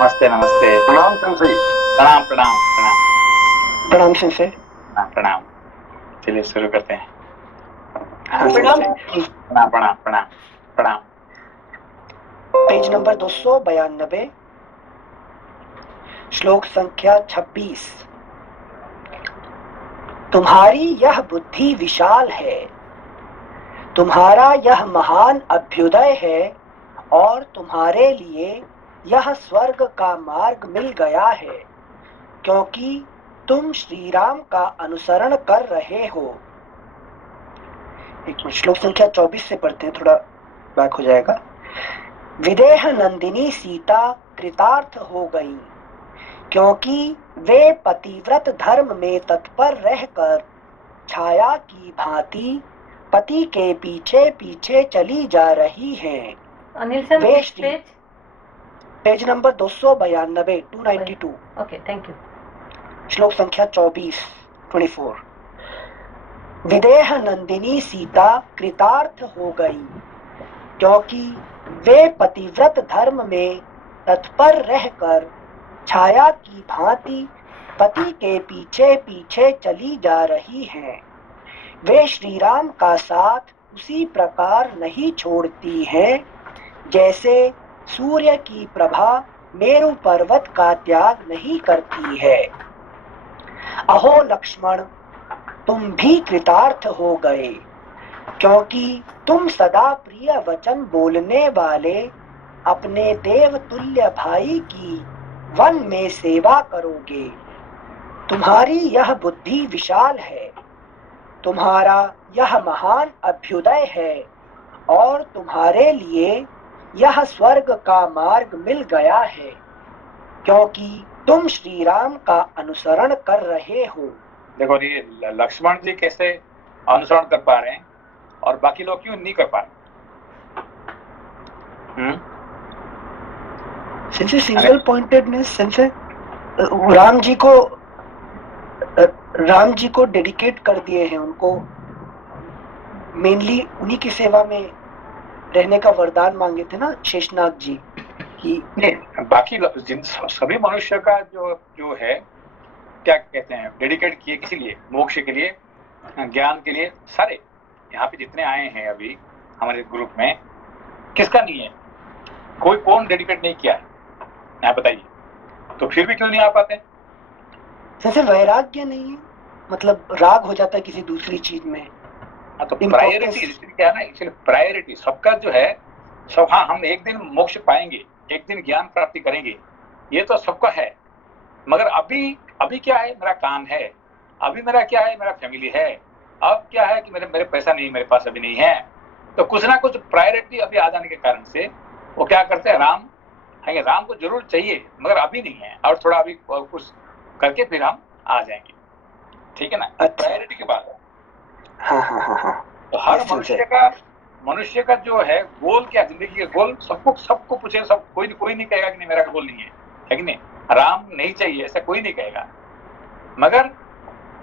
नमस्ते नमस्ते। प्रणाम सेंसे। प्रणाम प्रणाम प्रणाम। प्रणाम सेंसे। प्रणाम प्रणाम। चलिए शुरू करते हैं। हाँ प्रणाम। सेंसे। प्रणाम प्रणाम प्रणाम प्रणाम। पेज नंबर 292, श्लोक संख्या 26। तुम्हारी यह बुद्धि विशाल है, तुम्हारा यह महान अभ्युदय है, और तुम्हारे लिए यह स्वर्ग का मार्ग मिल गया है, क्योंकि तुम श्री राम का अनुसरण कर रहे हो। एक मिनट, श्लोक संख्या 24 से पढ़ते हैं, थोड़ा बैक हो जाएगा। विदेह नंदिनी सीता कृतार्थ हो गई, क्योंकि वे पतिव्रत धर्म में तत्पर रहकर छाया की भांति पति के पीछे पीछे चली जा रही हैं। Anil sir, way which Shri page? Page number 292, 292, Okay, thank you. श्लोक संख्या 24। विदेह नंदिनी सीता कृतार्थ हो गई, क्योंकि वे पतिव्रत धर्म में तत्पर रहकर छाया की भांति पति के पीछे पीछे चली जा रही हैं। वे श्री राम का साथ उसी प्रकार नहीं छोड़ती हैं जैसे सूर्य की प्रभा मेरु पर्वत का त्याग नहीं करती है। अहो लक्ष्मण, तुम भी कृतार्थ हो गए, क्योंकि तुम सदा प्रिय वचन बोलने वाले अपने देवतुल्य भाई की वन में सेवा करोगे। तुम्हारी यह बुद्धि विशाल है, तुम्हारा यह महान अभ्युदय है, और तुम्हारे लिए यह स्वर्ग का मार्ग मिल गया है, क्योंकि तुम श्री राम का अनुसरण कर रहे हो। देखो ये लक्ष्मण जी कैसे अनुसरण कर पा रहे हैं और बाकी लोग क्यों नहीं कर पा रहे? सिंसे सिंगल पॉइंटेडनेस, सिंसे राम जी को डेडिकेट कर दिए हैं, उनको मेनली उन्हीं की सेवा में रहने का वरदान मांगे थे ना शेषनाग जी कि नहीं, बाकी सभी मनुष्य का जो है क्या कहते हैं, डेडिकेट किए किसी लिए, मोक्ष के लिए, ज्ञान के लिए। सारे यहाँ पे जितने आए हैं अभी हमारे ग्रुप में, किसका नहीं है? कोई कौन डेडिकेट नहीं किया है यहाँ बताइए? तो फिर भी क्यों नहीं आ पाते? जैसे वैराग्य नहीं है, मतलब राग हो जाता है किसी दूसरी चीज में। हाँ, तो प्रायोरिटी क्या है ना, एक्चुअली प्रायोरिटी सबका जो है सब, हाँ हम एक दिन मोक्ष पाएंगे, एक दिन ज्ञान प्राप्ति करेंगे, ये तो सबका है। मगर अभी अभी क्या है, मेरा काम है, अभी मेरा क्या है, मेरा फैमिली है, अब क्या है कि मेरे पैसा नहीं, मेरे पास अभी नहीं है, तो कुछ ना कुछ प्रायोरिटी अभी आ जाने के कारण से वो क्या करते हैं, राम है, राम को जरूर चाहिए मगर अभी नहीं है, और थोड़ा अभी कुछ करके फिर हम आ जाएंगे। ठीक है ना? प्रायोरिटी की बात है। हाँ हाँ हाँ हाँ। तो हर मनुष्य का जो है गोल क्या, जिंदगी का गोल, सबको पूछे, सब कोई नहीं कहेगा कि नहीं मेरा गोल नहीं है कि नहीं? राम नहीं चाहिए ऐसा कोई नहीं कहेगा, मगर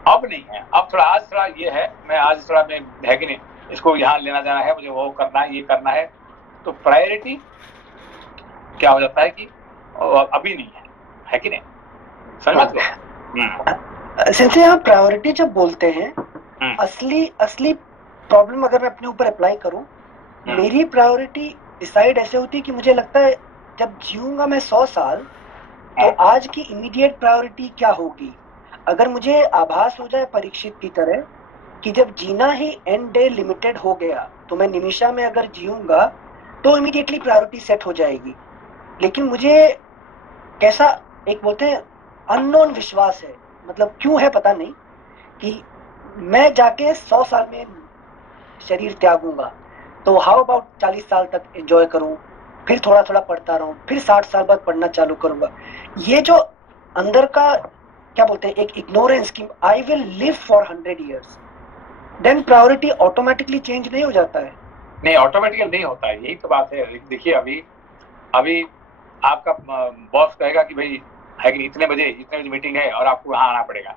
अब नहीं है। अब थोड़ा आज थोड़ा ये है, मैं आज थोड़ा मैं है कि नहीं, इसको यहाँ लेना जाना है, मुझे वो करना है, ये करना है, तो प्रायोरिटी क्या हो जाता है कि अभी नहीं है कि नहीं? समझ लो। सिंसे यहाँ प्रायोरिटी जब बोलते हैं, असली प्रॉब्लम अगर मैं अपने ऊपर अप्लाई करूं, मेरी प्रायोरिटी डिसाइड ऐसे होती है कि मुझे लगता है जब जीऊंगा मैं 100 साल, तो आज की इमीडिएट प्रायोरिटी क्या होगी। अगर मुझे आभास हो जाए परीक्षित की तरह कि जब जीना ही एंड डे लिमिटेड हो गया, तो मैं निमिषा में अगर जीऊंगा तो इमीडिएटली प्रायोरिटी सेट हो जाएगी। लेकिन मुझे कैसा, एक बोलते हैं अननोन विश्वास है, मतलब क्यों है पता नहीं, कि मैं जाके 100 साल में शरीर त्यागूंगा, तो हाउ अबाउट 40 साल तक एंजॉय करूं, फिर थोड़ा थोड़ा पढ़ता रहूं, फिर 60 साल बाद पढ़ना चालू करूंगा। ये जो अंदर का क्या बोलते हैं, एक इग्नोरेंस की I will live for 100 years, then priority automatically change नहीं हो जाता है? नहीं, ऑटोमेटिकली नहीं होता है, यही तो बात है। देखिए अभी आपका बॉस कहेगा कि भाई है कि इतने बजे मीटिंग है और आपको वहां आना पड़ेगा,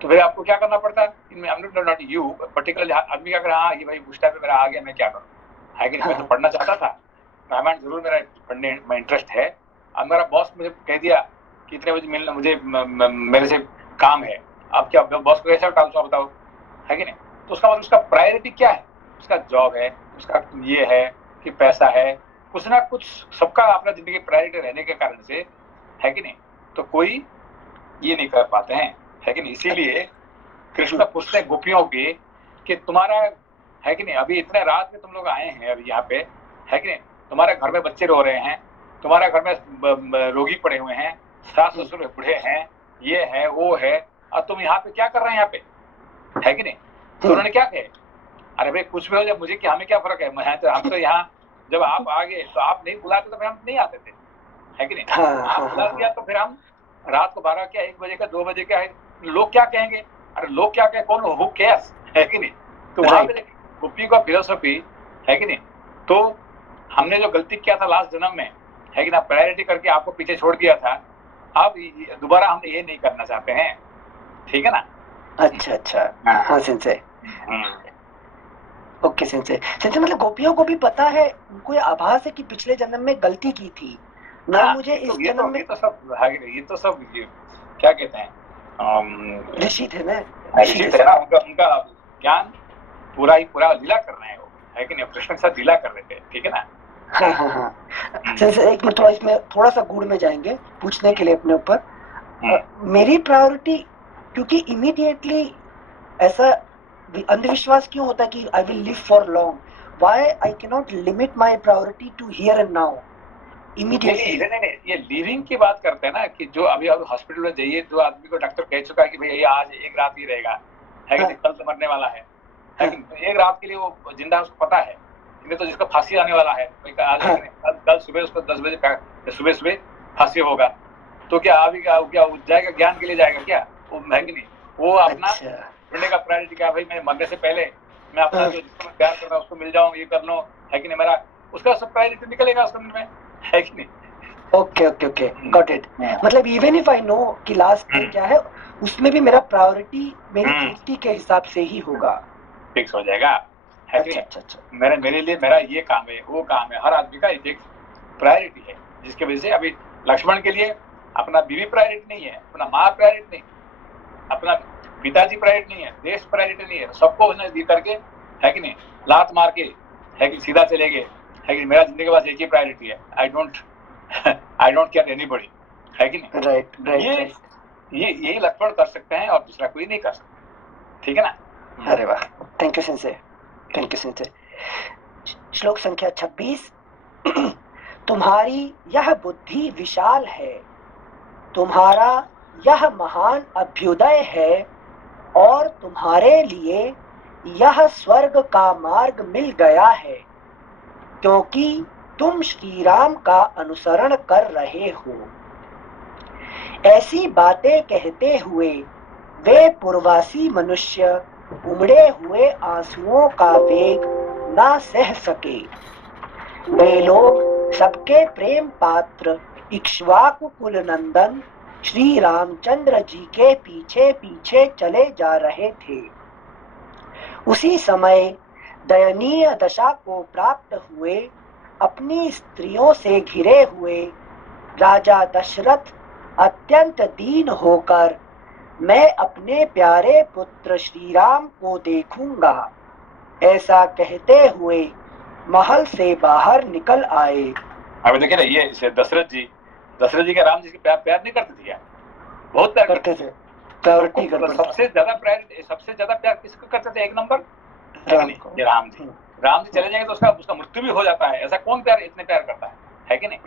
तो फिर आपको क्या करना पड़ता है? नॉट यू पर्टिकुलर आदमी का, अगर हाँ ये भाई उस टाइम पे मेरा आ गया, मैं क्या करूँ, है कि नहीं? मैं तो पढ़ना चाहता था, रामायण जरूर मेरा पढ़ने में इंटरेस्ट है, अब मेरा बॉस मुझे कह दिया कि इतने बजे मिलना, मुझे मेरे से काम है, अब क्या बॉस को कैसे टालूं बताओ, है कि नहीं? तो उसका मतलब उसका प्रायोरिटी क्या है? उसका जॉब है, उसका ये है कि पैसा है, कुछ ना कुछ सबका अपना जिंदगी प्रायोरिटी रहने के कारण से, है कि नहीं, तो कोई ये नहीं कर पाते हैं, है कि नहीं? इसीलिए कृष्ण पूछते हैं गोपियों के कि तुम्हारा, है कि नहीं, अभी इतने रात में तुम लोग आए हैं अभी यहाँ पे, है कि नहीं, तुम्हारे घर में बच्चे रो रहे हैं, तुम्हारे घर में रोगी पड़े हुए हैं, सास ससुर बूढ़े हैं, ये है वो है, और तुम यहाँ पे क्या कर रहे हैं यहाँ पे, है कि नहीं? तो उन्होंने क्या कहे, अरे भाई कुछ भी हो जाए मुझे क्या, हमें क्या फर्क है, हम तो यहाँ जब आप आ गए तो आप नहीं बुलाते तो फिर हम नहीं आते थे, है कि नहीं? आप बुला दिया तो फिर हम रात को 12 क्या 1 बजे का 2 बजे का है, लोग क्या कहेंगे, अरे लोग क्या कहे, कौन हु केयर्स, है कि नहीं? तो वहां पे गोपी का फिलोसफी, है कि नहीं, तो हमने जो गलती किया था लास्ट जन्म में, है कि ना, प्रायोरिटी करके आपको पीछे छोड़ दिया था, अब दोबारा हम ये नहीं करना चाहते हैं, ठीक है ना? अच्छा अच्छा, हाँ सेंसे, ओके सेंसे। सेंसे मतलब गोपियों को भी पता है, उनको ये आभास है कि पिछले जन्म में गलती की थी ना, मुझे इस जन्म में, ये तो सब क्या कहते हैं, ऋषि थे ना, ऋषि थे ना, उनका ज्ञान पूरा लीला कर रहे हैं वो, है कि नहीं? कृष्ण के साथ लीला कर रहे थे, ठीक है ना? हाँ हाँ हाँ। सेंसे एक मिनट थोड़ा इसमें थोड़ा सा गुड़ में जाएंगे पूछने के लिए अपने ऊपर, मेरी प्रायोरिटी, क्योंकि इमीडिएटली ऐसा अंधविश्वास क्यों होता है कि I will live for long, why I can not limit my priority to here and now immediately? नहीं, ये लिविंग की बात करते हैं ना, कि जो अभी हॉस्पिटल में जाइए, जो आदमी को डॉक्टर कह चुका है कि भाई आज एक रात ही रहेगा, है कि कल तो मरने वाला है कि तो एक रात के लिए वो जिंदा, उसको पता है, नहीं तो जिसको फांसी आने वाला है, आज कल सुबह उसको 10 बजे सुबह फांसी होगा, तो क्या अभी क्या जाएगा, ज्ञान के लिए जाएगा क्या वो, है कि नहीं? वो अपना ढूंढने का प्रायोरिटी क्या, भाई मैं मरने से पहले मैं अपना जो जिसको मैं प्यार करता हूँ उसको मिल जाऊँ, ये कर लो, है कि नहीं? मेरा उसका सब प्रायोरिटी निकलेगा उस दिन में, है कि नहीं? Okay okay okay, got it. मतलब इवन इफ आई नो कि लास्ट में क्या है, उसमें भी मेरा प्रायोरिटी मेरी ड्यूटी के हिसाब से ही होगा, फिक्स हो जाएगा, है कि नहीं? अच्छा। मेरे लिए मेरा ये काम है, वो काम है, हर आदमी का एक प्रायोरिटी है, जिसकी वजह से अभी लक्ष्मण के लिए अपना बीवी प्रायोरिटी नहीं है, अपना माँ प्रायोरिटी नहीं, अपना पिताजी प्रायोरिटी नहीं है, देश प्रायोरिटी नहीं है, सबको उसने दी करके, है कि नहीं, लात मार के, है कि सीधा चले गए, है कि मेरा जिंदगी के पास एक ही प्रायोरिटी है, आई डोंट केयर एनीबॉडी, है कि नहीं? राइट। ये यही लक्ष्मण कर सकते हैं और दूसरा कोई नहीं कर सकता, ठीक है ना? अरे वाह, thank you sensei, thank you sensei. श्लोक संख्या 26। तुम्हारी यह बुद्धि विशाल है, तुम्हारा यह महान अभ्युदय है, और तुम्हारे लिए यह स्वर्ग का मार्ग मिल गया है, क्योंकि तुम श्री राम का अनुसरण कर रहे हो। ऐसी बातें कहते हुए वे पूर्वासी मनुष्य उमड़े हुए आंसुओं का वेग ना सह सके। वे लोग सबके प्रेम पात्र इक्ष्वाकु कुल नंदन श्री रामचंद्र जी के पीछे पीछे चले जा रहे थे। उसी समय दयनीय दशा को प्राप्त हुए अपनी स्त्रियों से घिरे हुए राजा दशरथ अत्यंत दीन होकर मैं अपने प्यारे पुत्र श्री राम को देखूंगा, ऐसा कहते हुए महल से बाहर निकल आए। अभी देखिए ना, ये दशरथ जी के राम जी के प्यार नहीं करते थे, बहुत प्यार करते थे। प्रायोरिटी सबसे ज्यादा प्यार किसको करते थे? 1 नंबर ये राम जी चले जाएंगे तो उसका मृत्यु भी हो जाता है, ऐसा कौन इतने प्यार करता है कि नहीं?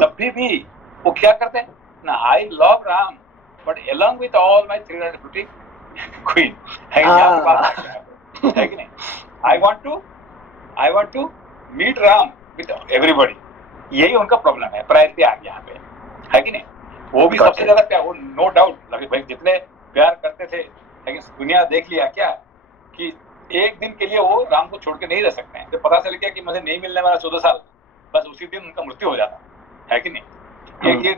तब भी वो क्या करते हैं ना, I love Ram but along with all my 350 queen, है कि नहीं? I want to meet Ram with everybody, यही उनका प्रॉब्लम है, प्रायोरिटी आ गया यहाँ पे, है कि नहीं? वो भी सबसे ज्यादा प्यार, वो नो डाउट भाई जितने प्यार करते थे, लेकिन दुनिया देख लिया क्या कि एक दिन के लिए वो राम को छोड़ के नहीं रह सकते हैं। जब पता चल गया कि मुझे नहीं मिलने वाला 14 साल, बस उसी दिन उनका मृत्यु हो जाता है कि नहीं? ये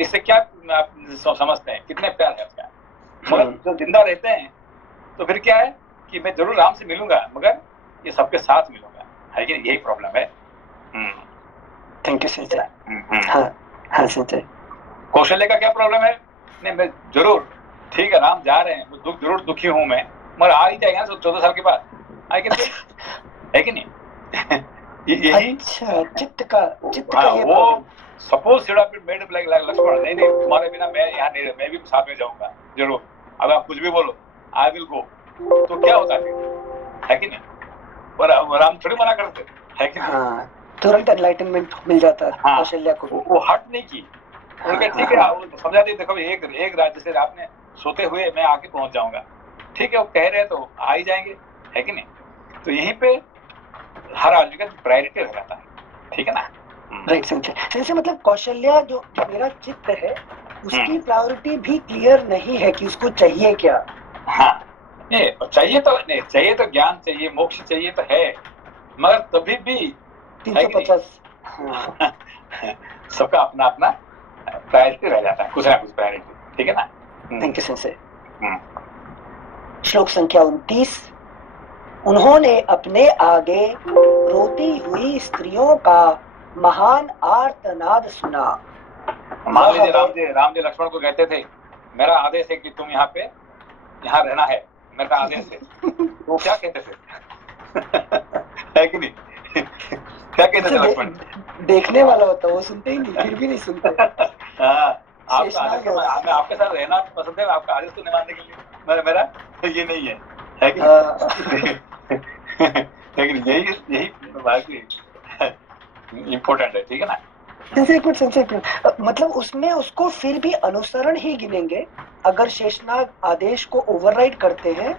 इससे क्या आप समझते हैं कितने प्यार है उसका? मगर जो जिंदा रहते हैं तो फिर क्या है कि मैं जरूर राम से मिलूंगा, मगर ये सबके साथ मिलूंगा, है कि यही प्रॉब्लम है। Thank you sir. हाँ, हाँ संजय। कौशल्य का क्या प्रॉब्लम है? नहीं, मैं जरूर, ठीक है, राम जा रहे हैं, जरूर दुखी हूं मैं, मगर आ ही जाएगा ना 14 साल के बाद, आई कैन है कि नहीं? यही अच्छा, चित्त का हाँ, ये वो problem. Suppose should have been made like Lakshman, नहीं नहीं, तुम्हारे बिना मैं यहाँ नहीं रह, मैं भी साथ में जाऊंगा जरूर, अब आप कुछ भी बोलो, आई विल गो, तो क्या होता फिर, है कि नहीं? पर राम थोड़ी मना करते, है कि नहीं? हाँ, तुरंत एनलाइटनमेंट मिल जाता है हाँ, कौशल्या को। वो हट नहीं की, उनके हाँ, ठीक है, वो समझा दी, देखो एक राज्य से आपने सोते हुए मैं आके पहुंच जाऊंगा, ठीक है, वो कह रहे हैं तो आ ही जाएंगे, है कि नहीं? तो यहीं पे हर आदमी का प्रायोरिटी रह जाता है, ठीक है ना? राइट संजय। संजय मतलब कौशल्या जो मेरा चित्त है उसकी प्रायोरिटी भी क्लियर नहीं है कि उसको चाहिए क्या। हाँ, नहीं चाहिए तो, नहीं चाहिए तो ज्ञान चाहिए, मोक्ष चाहिए तो है, मगर तभी भी है कि 350। नहीं? सबका अपना अपना प्रायोरिटी रह जाता है, कुछ ना कुछ प्रायोरिटी, ठीक है ना? Thank you Sanjay. हम्म। श्लोक संख्या 29। उन्होंने अपने आगे रोती हुई स्त्रियों का महान आर्तनाद सुना। मान लीजिए राम जी लक्ष्मण को कहते थे, मेरा आदेश है कि तुम यहाँ रहना है, मेरा आदेश है, तो क्या कहते थे? है कि नहीं? क्या कहते थे लक्ष्मण? देखने वाला होता, वो सुनते ही नहीं, फिर भी नहीं सुनते। हाँ, आपका आदेश शेषनाग तो है। मैं आपके साथ रहना पसंद है, आपका आदेश तो नहीं मानने के लिए मेरा ये नहीं है कि नहीं? लेकिन यही इम्पोर्टेंट है, ठीक है ना? मतलब उसमें उसको फिर भी अनुसरण ही गिनेंगे। अगर शेषनाग आदेश को ओवरराइड करते हैं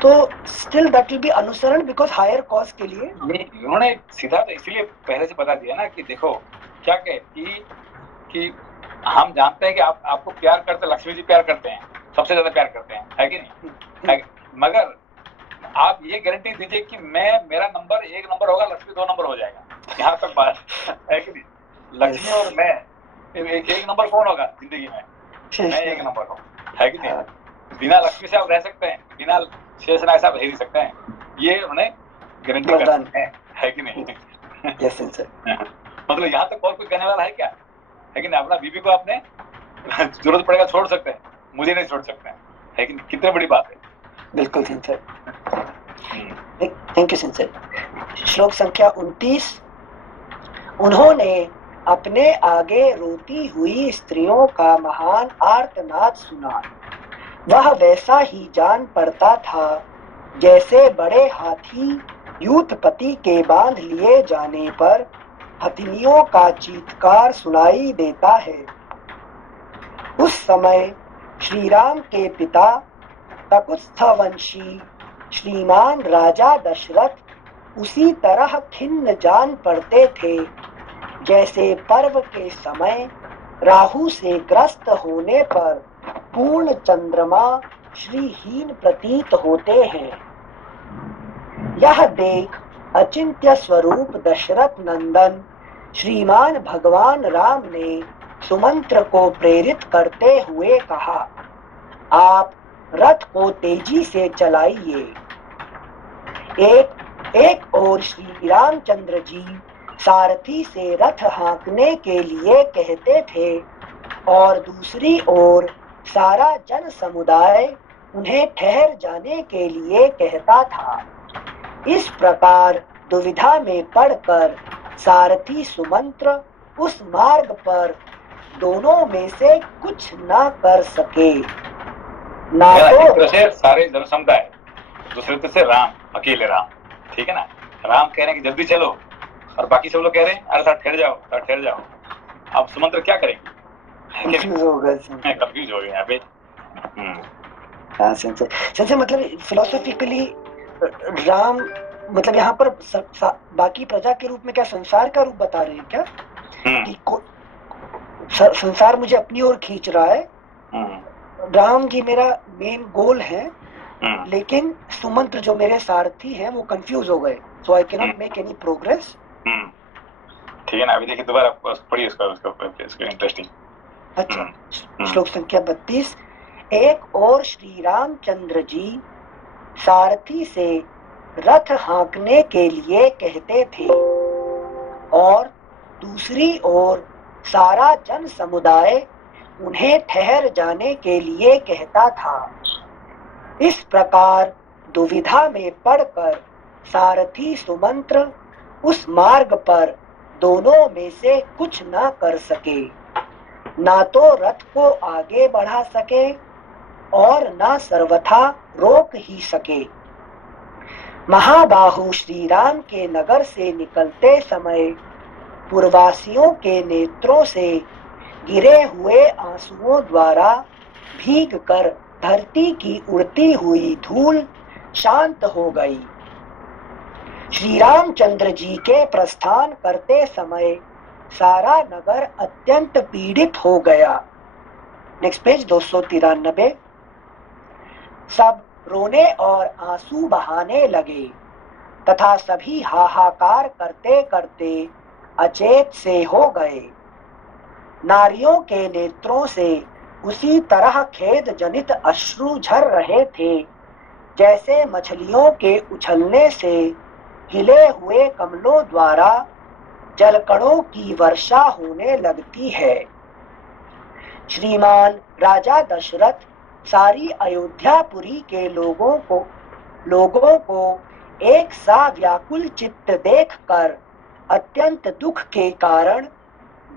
तो स्टिल दैट विल बी अनुसरण, बिकॉज हायर कॉज के लिए। नहीं, उन्होंने सीधा तो इसलिए पहले से बता दिया ना कि देखो क्या कहे कि हम जानते हैं कि आपको प्यार करते, लक्ष्मी जी प्यार करते हैं, सबसे ज्यादा प्यार करते हैं, है कि नहीं? है, मगर आप ये गारंटी दीजिए कि मेरा नंबर 1 नंबर होगा, लक्ष्मी 2 नंबर हो जाएगा, यहाँ तक बात है कि नहीं? लक्ष्मी और मैं एक नंबर कौन होगा जिंदगी में? मैं 1 नंबर हूँ, है कि नहीं? बिना लक्ष्मी से आप रह सकते हैं, बिना शेषनाग से आप रह नहीं सकते हैं, ये उन्हें गारंटी करते हैं, है कि नहीं? Yes sir. मतलब यहाँ तक और कोई कहने वाला है क्या? है कि नहीं? अपना बीबी को आपने जरूरत पड़ेगा छोड़ सकते हैं, मुझे नहीं छोड़ सकते हैं, है कि नहीं? कितनी बड़ी बात है। बिल्कुल सर। Thank you sir. श्लोक संख्या 29। उन्होंने अपने आगे रोती हुई स्त्रियों का महान आर्तनाद सुना। वह वैसा ही जान पड़ता था जैसे बड़े हाथी यूथपति के बांध लिए जाने पर हथिनियों का चीत्कार सुनाई देता है। उस समय श्रीराम के पिता ककुत्स्थवंशी श्रीमान राजा दशरथ उसी तरह खिन्न जान पड़ते थे जैसे पर्व के समय राहु से ग्रस्त होने पर पूर्ण चंद्रमा श्रीहीन प्रतीत होते हैं। यह देख अचिंत्य स्वरूप दशरथ नंदन श्रीमान भगवान राम ने सुमंत्र को प्रेरित करते हुए कहा, आप रथ को तेजी से चलाइए। एक और श्री रामचंद्र जी सारथी से रथ हाँकने के लिए कहते थे और दूसरी ओर सारा जन समुदाय उन्हें ठहर जाने के लिए कहता था। इस प्रकार दुविधा में पड़कर सारथी सुमंत्र उस मार्ग पर दोनों में से कुछ ना कर सके। ना तो सारे जन समुदाय, दूसरे तरह से राम, अकेले राम, ठीक है ना? राम कह रहे हैं कि जल्दी चलो और बाकी सब लोग कह रहे हैं अरे थोड़ा ठहर जाओ। अब सुमंत्र क्या करेंगे? कंफ्यूज हो गए यहाँ पे। हाँ संजय, मतलब फिलोसॉफिकली राम मतलब यहाँ पर बाकी प्रजा के रूप में क्या संसार का रूप बता रहे हैं क्या? कि संसार मुझे अपनी ओर खींच रहा है, राम जी मेरा मेन गोल है, लेकिन सुमंत्र जो मेरे सारथी हैं वो कंफ्यूज हो गए, so I can not make any progress. ठीक है ना? अभी देखिए दोबारा पढ़िए उसका इंटरेस्टिंग। अच्छा, श्लोक संख्या 32। एक और श्री रामचंद्र जी सारथी से रथ हाँकने के लिए कहते थे और दूसरी ओर सारा जन समुदाय उन्हें ठहर जाने के लिए कहता था। इस प्रकार दुविधा में पड़कर सारथी सुमंत्र उस मार्ग पर दोनों में से कुछ न कर सके, ना तो रथ को आगे बढ़ा सके और ना सर्वथा रोक ही सके। महाबाहु श्री राम के नगर से निकलते समय पूर्ववासियों के नेत्रों से गिरे हुए आंसुओं द्वारा भीग कर धरती की उड़ती हुई धूल शांत हो गई। श्री रामचंद्र जी के प्रस्थान करते समय सारा नगर अत्यंत पीड़ित हो गया। Next page 293। सब रोने और आंसू बहाने लगे तथा सभी हाहाकार करते करते अचेत से हो गए। नारियों के नेत्रों से उसी तरह खेद जनित अश्रु झर रहे थे जैसे मछलियों के उछलने से हिले हुए कमलों द्वारा जलकणों की वर्षा होने लगती है। श्रीमान राजा दशरथ सारी अयोध्यापुरी के लोगों को एक सा व्याकुल चित्त देखकर अत्यंत दुख के कारण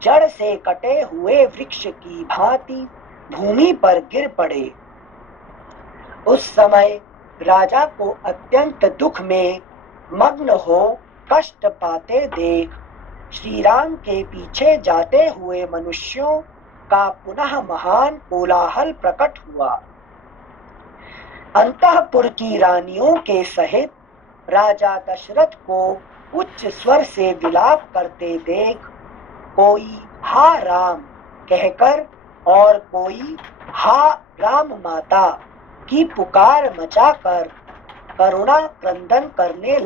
जड़ से कटे हुए वृक्ष की भांति भूमि पर गिर पड़े। उस समय राजा को अत्यंत दुख में मग्न हो कष्ट पाते देख श्री राम के पीछे जाते हुए मनुष्यों का पुनः महान कोलाहल प्रकट हुआ। अंतःपुर की रानियों के सहित राजा दशरथ को उच्च स्वर से विलाप करते देख कोई हा राम कहकर और कोई हा राम माता की पुकार मचाकर करुण क्रंदन करने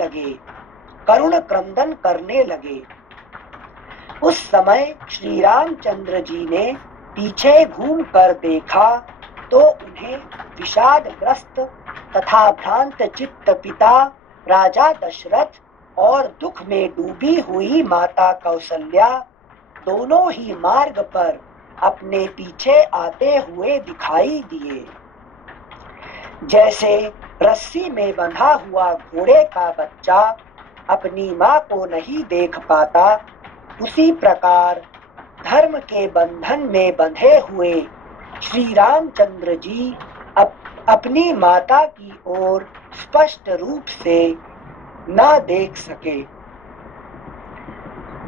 लगे। उस समय श्री रामचंद्र जी ने पीछे घूमकर देखा तो उन्हें विषादग्रस्त तथा भ्रांत चित्त पिता राजा दशरथ और दुख में डूबी हुई माता कौसल्या दोनों ही मार्ग पर अपने पीछे आते हुए दिखाई दिए। जैसे रस्सी में बंधा हुआ घोड़े का बच्चा अपनी मां को नहीं देख पाता, उसी प्रकार धर्म के बंधन में बंधे हुए श्री रामचंद्र जी अपनी माता की ओर स्पष्ट रूप से न देख सके।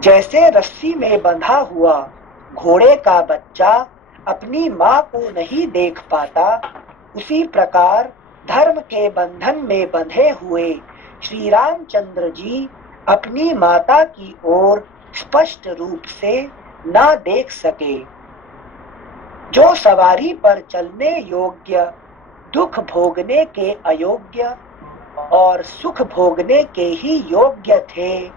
जैसे रस्सी में बंधा हुआ घोड़े का बच्चा अपनी मां को नहीं देख पाता, उसी प्रकार धर्म के बंधन में बंधे हुए श्री रामचंद्र जी अपनी माता की ओर स्पष्ट रूप से न देख सके। जो सवारी पर चलने योग्य, दुख भोगने के अयोग्य और सुख भोगने के ही योग्य थे,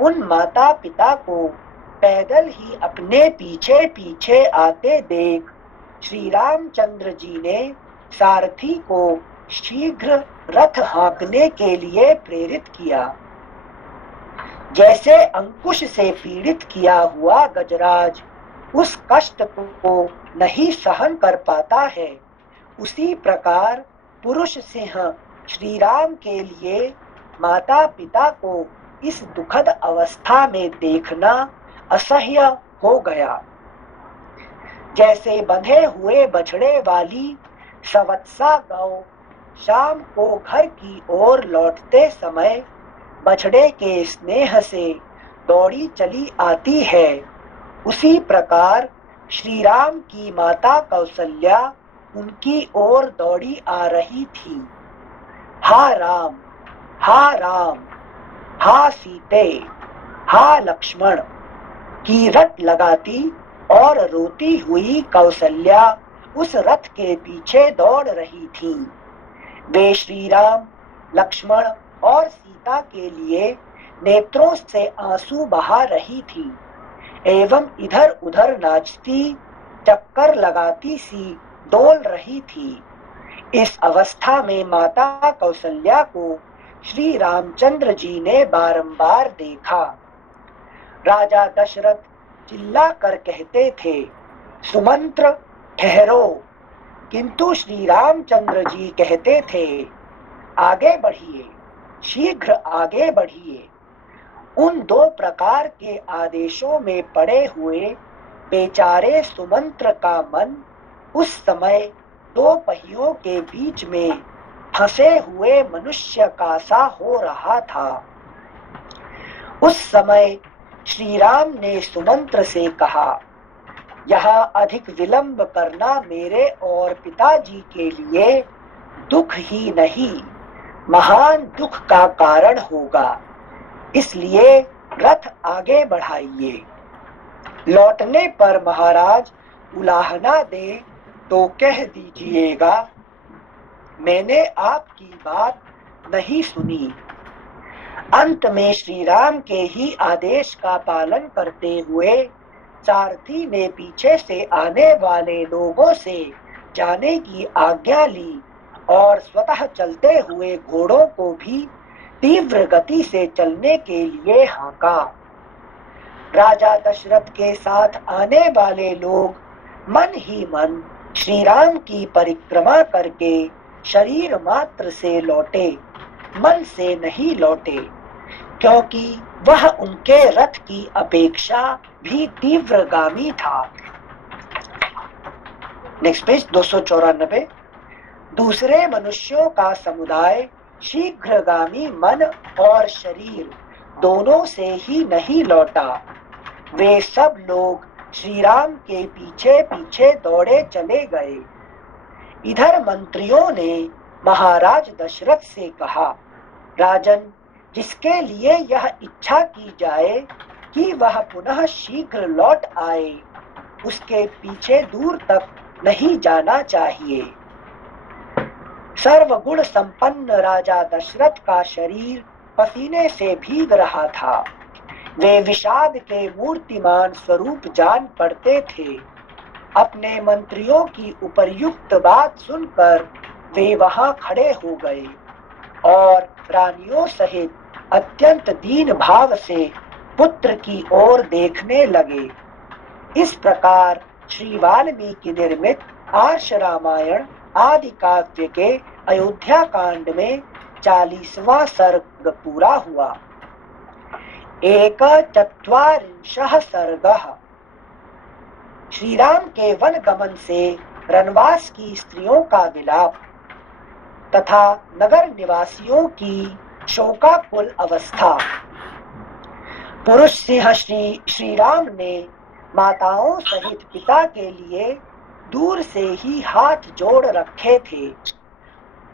उन माता पिता को पैदल ही अपने पीछे पीछे आते देख श्री रामचंद्र जी ने सारथी को शीघ्र रथ हाँकने के लिए प्रेरित किया। जैसे अंकुश से पीड़ित किया हुआ गजराज उस कष्ट को नहीं सहन कर पाता है, उसी प्रकार पुरुष सिंह श्री राम के लिए माता पिता को इस दुखद अवस्था में देखना असह्य हो गया। जैसे बंधे हुए बछड़े वाली सवत्सा गौ शाम को घर की ओर लौटते समय बछड़े के स्नेह से दौड़ी चली आती है, उसी प्रकार श्री राम की माता कौसल्या उनकी ओर दौड़ी आ रही थी। हा राम, हा राम, हा सीते, हा लक्ष्मण की रट लगाती और रोती हुई कौसल्या उस रथ के पीछे दौड़ रही थी। वे श्री राम, लक्ष्मण और सीता के लिए नेत्रों से आंसू बहा रही थी एवं इधर उधर नाचती, चक्कर लगाती सी डोल रही थी। इस अवस्था में माता कौसल्या को श्री रामचंद्र जी ने बारंबार देखा। राजा दशरथ चिल्ला कर कहते थे, सुमंत्र ठहरो। किंतु श्री रामचंद्र जी कहते थे, आगे बढ़िए, शीघ्र आगे बढ़िए। उन दो प्रकार के आदेशों में पड़े हुए बेचारे सुमंत्र का मन उस समय दो पहियों के बीच में फंसे हुए मनुष्य का सा हो रहा था। उस समय श्री राम ने सुमंत्र से कहा, यहाँ अधिक विलंब करना मेरे और पिताजी के लिए दुख ही नहीं, महान दुख का कारण होगा। इसलिए रथ आगे बढ़ाइए। लौटने पर महाराज उलाहना दे तो कह दीजिएगा, मैंने आपकी बात नहीं सुनी। अंत में श्री राम के ही आदेश का पालन करते हुए सारथी ने पीछे से आने वाले लोगों से जाने की आज्ञा ली और स्वतः चलते हुए घोड़ों को भी तीव्र गति से चलने के लिए हाँका। राजा दशरथ के साथ आने वाले लोग मन ही मन श्री राम की परिक्रमा करके शरीर मात्र से लौटे, मन से नहीं लौटे, क्योंकि वह उनके रथ की अपेक्षा भी तीव्रगामी था। Next page 294। दूसरे मनुष्यों का समुदाय शीघ्रगामी मन और शरीर दोनों से ही नहीं लौटा। वे सब लोग श्री राम के पीछे पीछे दौड़े चले गए। इधर मंत्रियों ने महाराज दशरथ से कहा, राजन, जिसके लिए यह इच्छा की जाए कि वह पुनः शीघ्र लौट आए, उसके पीछे दूर तक नहीं जाना चाहिए। सर्वगुण संपन्न राजा दशरथ का शरीर पसीने से भीग रहा था। वे विषाद के मूर्तिमान स्वरूप जान पड़ते थे। अपने मंत्रियों की उपर्युक्त बात सुनकर वे वहां खड़े हो गए और रानियों सहित अत्यंत दीन भाव से पुत्र की ओर देखने लगे। इस प्रकार श्री वाल्मीकि निर्मित आर्ष रामायण आदि काव्य के अयोध्या कांड में 40वां सर्ग पूरा हुआ। 41 सर्गः। श्री राम के वन गमन से रनवास की स्त्रियों का विलाप तथा नगर निवासियों की शोकाकुल अवस्था। पुरुष सिंह श्री राम ने माताओं सहित पिता के लिए दूर से ही हाथ जोड़ रखे थे।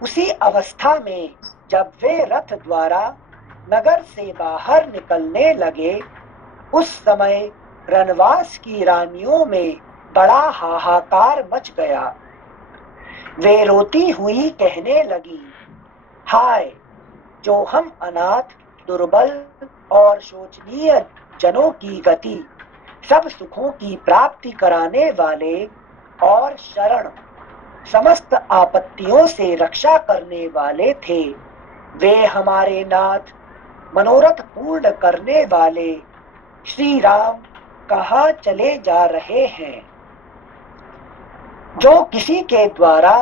उसी अवस्था में जब वे रथ द्वारा नगर से बाहर निकलने लगे, उस समय रनवास की रानियों में बड़ा हाहाकार मच गया। वे रोती हुई कहने लगी, हाय, जो हम अनाथ, दुर्बल और शोचनीय जनों की गति, सब सुखों की प्राप्ति कराने वाले और शरण, समस्त आपत्तियों से रक्षा करने वाले थे, वे हमारे नाथ, मनोरथ पूर्ण करने वाले श्री राम कहाँ चले जा रहे हैं। जो किसी के द्वारा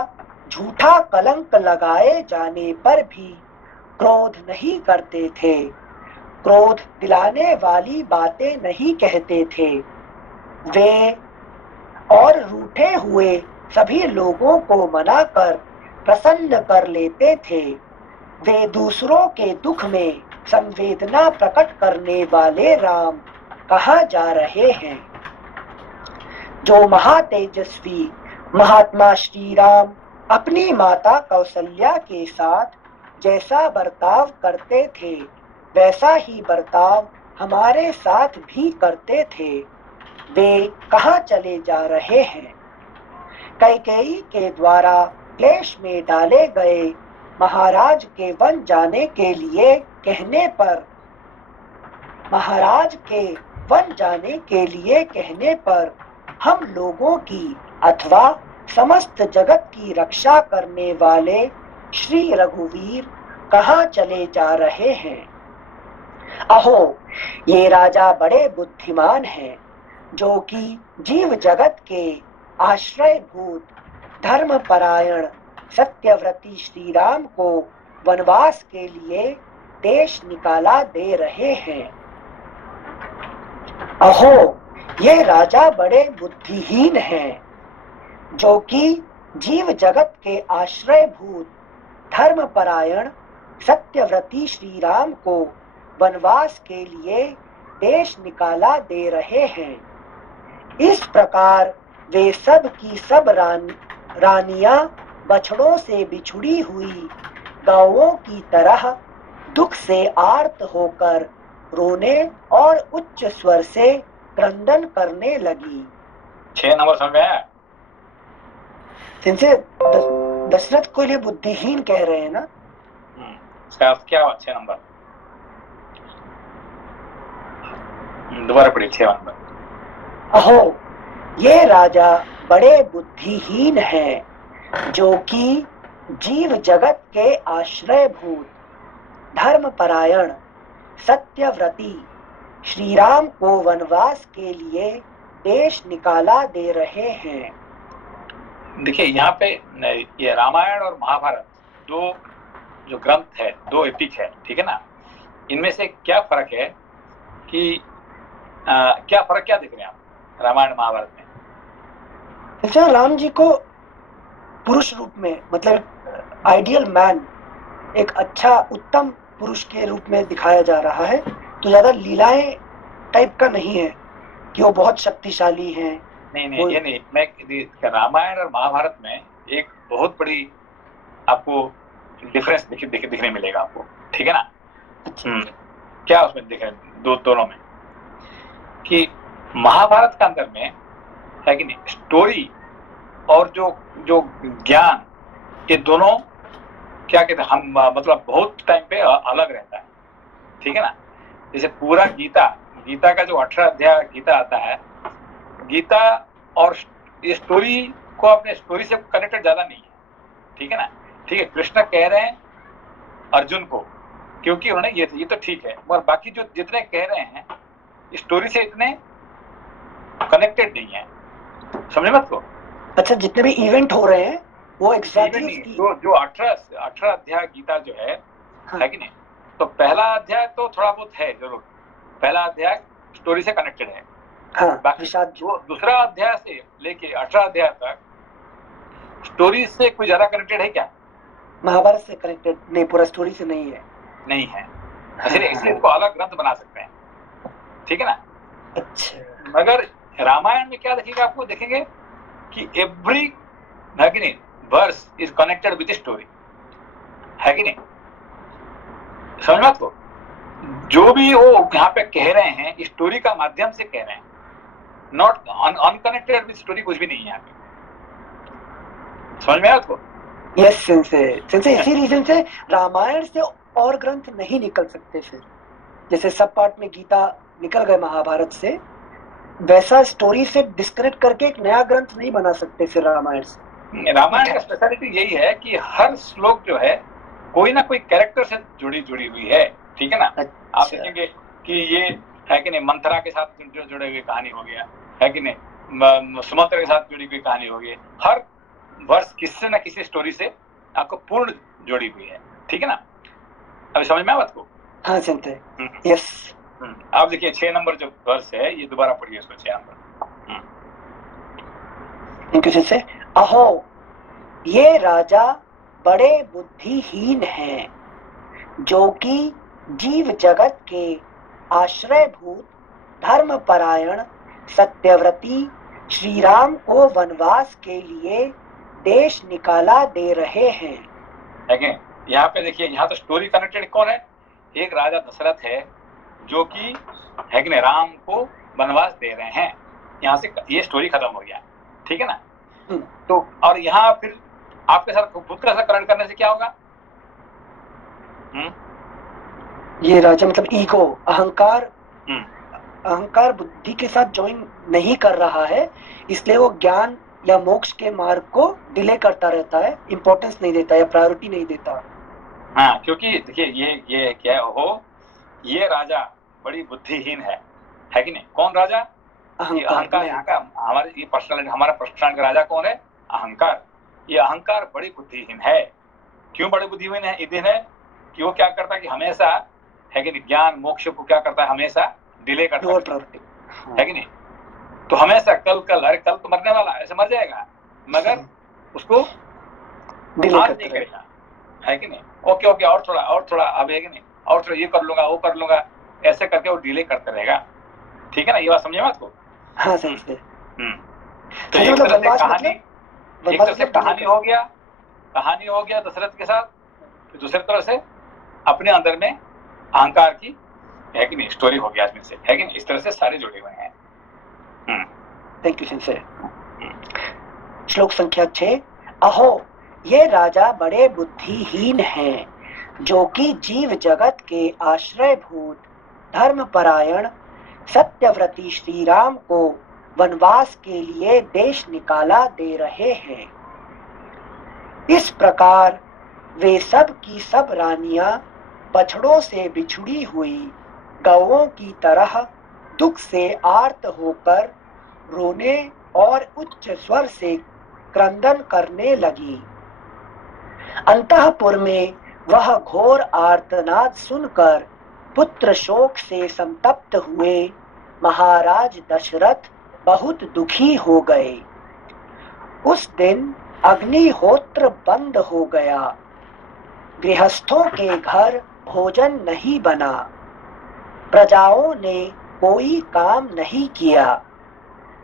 झूठा कलंक लगाए जाने पर भी क्रोध नहीं करते थे, क्रोध दिलाने वाली बातें नहीं कहते थे, वे और रूठे हुए सभी लोगों को मनाकर प्रसन्न कर लेते थे। वे दूसरों के दुख में संवेदना प्रकट करने वाले राम कहाँ जा रहे हैं। जो महातेजस्वी महात्मा श्री राम अपनी माता कौशल्या के साथ जैसा बर्ताव करते थे, वैसा ही बर्ताव हमारे साथ भी करते थे। वे कहाँ चले जा रहे हैं। कैकेयी के द्वारा क्लेश में डाले गए महाराज के वन जाने के लिए कहने पर, महाराज के वन जाने के लिए कहने पर हम लोगों की अथवा समस्त जगत की रक्षा करने वाले श्री रघुवीर कहाँ चले जा रहे हैं। अहो, ये राजा बड़े बुद्धिमान हैं, जो कि जीव जगत के आश्रयभूत धर्मपरायण सत्यव्रती श्री राम को वनवास के लिए देश निकाला दे रहे हैं। अहो, ये राजा बड़े बुद्धिहीन हैं, जो कि जीव जगत के आश्रयभूत धर्मपरायण सत्यव्रती श्री राम को वनवास के लिए देश निकाला दे रहे हैं। इस प्रकार वे सब की सब रानियां बछड़ों से बिछुड़ी हुई गौओं की तरह दुख से आर्त होकर रोने और उच्च स्वर से क्रंदन करने लगी। 6 नंबर समझ में आया? जिनसे दशरथ को ये बुद्धिहीन कह रहे हैं ना। इसका अर्थ क्या हुआ? 6 नंबर दोबारा पढ़िए। 6 नंबर। अहो, ये राजा बड़े बुद्धिहीन हैं, जो कि जीव जगत के आश्रयभूत धर्मपरायण सत्यव्रती श्री राम को वनवास के लिए देश निकाला दे रहे हैं। देखिए यहाँ पे ये रामायण और महाभारत दो जो ग्रंथ है, दो एपिक है, ठीक है ना। इनमें से क्या फर्क है कि क्या फर्क क्या दिख रहे हैं आप रामायण महाभारत में? अच्छा, राम जी को पुरुष रूप में, मतलब आइडियल मैन, एक अच्छा उत्तम पुरुष के रूप में दिखाया जा रहा है। तो ज्यादा लीलाएं टाइप का नहीं है कि वो बहुत शक्तिशाली हैं। नहीं, ये नहीं। मैं रामायण और महाभारत में एक बहुत बड़ी आपको डिफरेंस दिखने मिलेगा आपको, ठीक है ना। क्या उसमें दिखे दोनों में कि महाभारत के अंदर में है कि नहीं, स्टोरी और जो ज्ञान, ये दोनों क्या कहते हैं, हम मतलब बहुत टाइम पे अलग रहता है, ठीक है ना। जैसे पूरा गीता का जो 18 अध्याय गीता आता है, गीता और ये स्टोरी को अपने स्टोरी से कनेक्टेड ज्यादा नहीं है, ठीक है ना। ठीक है, कृष्ण कह रहे हैं अर्जुन को क्योंकि उन्होंने ये तो ठीक है, मगर बाकी जो जितने कह रहे हैं स्टोरी से इतने कनेक्टेड नहीं है, समझे मत को। अच्छा, जितने भी इवेंट हो रहे हैं वो एग्जैक्टली जो 18 अध्याय गीता जो है कि नहीं, तो पहला अध्याय तो थोड़ा बहुत है जरूर, पहला अध्याय स्टोरी से कनेक्टेड है। बाकी जो दूसरा अध्याय से लेके 18 अध्याय तक स्टोरी से कोई ज्यादा कनेक्टेड है क्या? महाभारत से कनेक्टेड नहीं, पूरा स्टोरी से नहीं है। इसलिए इसको अलग ग्रंथ बना सकते हैं, ठीक है ना। अच्छा, मगर रामायण में क्या देखेंगे, आपको देखेंगे कि एवरी है कि नहीं verse is connected with story, है कि नहीं, समझ में आपको। जो भी वो यहाँ पे कह रहे हैं स्टोरी का माध्यम से कह रहे हैं, नॉट अनकनेक्टेड विद स्टोरी कुछ भी नहीं है यहाँ पे, समझ में आया आपको? यस सेंसे इसी रीजन से रामायण से और ग्रंथ नहीं निकल सकते। फिर जैसे सब पार्ट में गीता निकल गए महाभारत से, वैसा स्टोरी से डिस्कनेक्ट करके एक नया ग्रंथ नहीं बना सकते फिर रामायण से। रामायण का स्पेशलिटी यही है कि हर श्लोक जो है कोई ना कोई कैरेक्टर से जुड़ी हुई है, ठीक है ना। अच्छा। आप देखेंगे कि ये है कि नहीं, मंथरा के साथ जुड़े हुए कहानी हो गया, है कि नहीं, सुमंत्र के साथ जुड़ी हुई कहानी हो गई। हर वर्ष किसी न किसी स्टोरी से आपको पूर्ण जुड़ी हुई है, ठीक है ना। अभी समझ में आया बात को? हाँ सुनते। यस। आप देखिए 6 नंबर जो वर्ष है, ये दोबारा पढ़िए इसको, 6 नंबर। से अहो, ये राजा बड़े बुद्धिहीन हैं, जो कि जीव जगत के आश्रयभूत धर्मपरायण सत्यव्रती श्री राम को वनवास के लिए देश निकाला दे रहे हैं। यहाँ पे देखिए, यहाँ तो स्टोरी कनेक्टेड कौन है? एक राजा दशरथ है जो कि है कि नहीं राम को वनवास दे रहे हैं, यहाँ से ये स्टोरी खत्म हो गया, ठीक है ना। तो और यहाँ फिर आपके साथ पुत्र से करण करने से क्या होगा? ये राजा मतलब ईगो, अहंकार बुद्धि के साथ ज्वाइन नहीं कर रहा है, इसलिए वो ज्ञान या मोक्ष के मार्ग को डिले करता रहता है, इंपॉर्टेंस नहीं देता या प्रायोरिटी नहीं देता। हाँ, क्योंकि देखिए ये क्या हो, ये राजा बड़ी बुद्धिहीन है कि नहीं। कौन राजा? ये अहंकार यहाँ का हमारे ये पर्सनालिटी, हमारा पर्सनालिटी राजा कौन है? अहंकार। ये अहंकार बड़ी बुद्धिहीन है। क्यों बड़ी बुद्धिहीन है? कि वो क्या करता है कि हमेशा है कि नहीं, ज्ञान मोक्ष को क्या करता है? हमेशा डिले करता है कि नहीं? तो हमेशा कल कल, अरे कल तो मरने वाला है, ऐसे मर जाएगा, मगर उसको आज नहीं करेगा, है कि नहीं? ओके ओके, और थोड़ा अब, है कि नहीं, और थोड़ा ये कर लूंगा, वो कर लूंगा, ऐसे करके वो डिले करते रहेगा। ठीक है ना? ये बात समझे बात को? हाँ सही से। तो एक तरह से कहानी, एक तरह से कहानी हो गया दशरथ के साथ, फिर दूसरी तरह से अपने अंदर में अहंकार की, है कि नहीं, स्टोरी हो गया इसमें से, है कि नहीं? इस तरह से सारे जुड़े हुए हैं। थैंक यू सिंसे। श्लोक संख्या 6। अहो, ये राजा बड़े बुद्धिहीन हैं, जो कि जीव जगत के आश्रयभूत धर्मपरायण सत्यव्रती श्री राम को वनवास के लिए देश निकाला दे रहे हैं। इस प्रकार वे सब की सब रानियां बछड़ों से बिछुड़ी हुई गौओं की तरह दुख से आर्त होकर रोने और उच्च स्वर से क्रंदन करने लगी। अंतःपुर में वह घोर आर्तनाद सुनकर पुत्र शोक से संतप्त हुए महाराज दशरथ बहुत दुखी हो गए। उस दिन अग्निहोत्र बंद हो गया, गृहस्थों के घर भोजन नहीं बना, प्रजाओं ने कोई काम नहीं किया,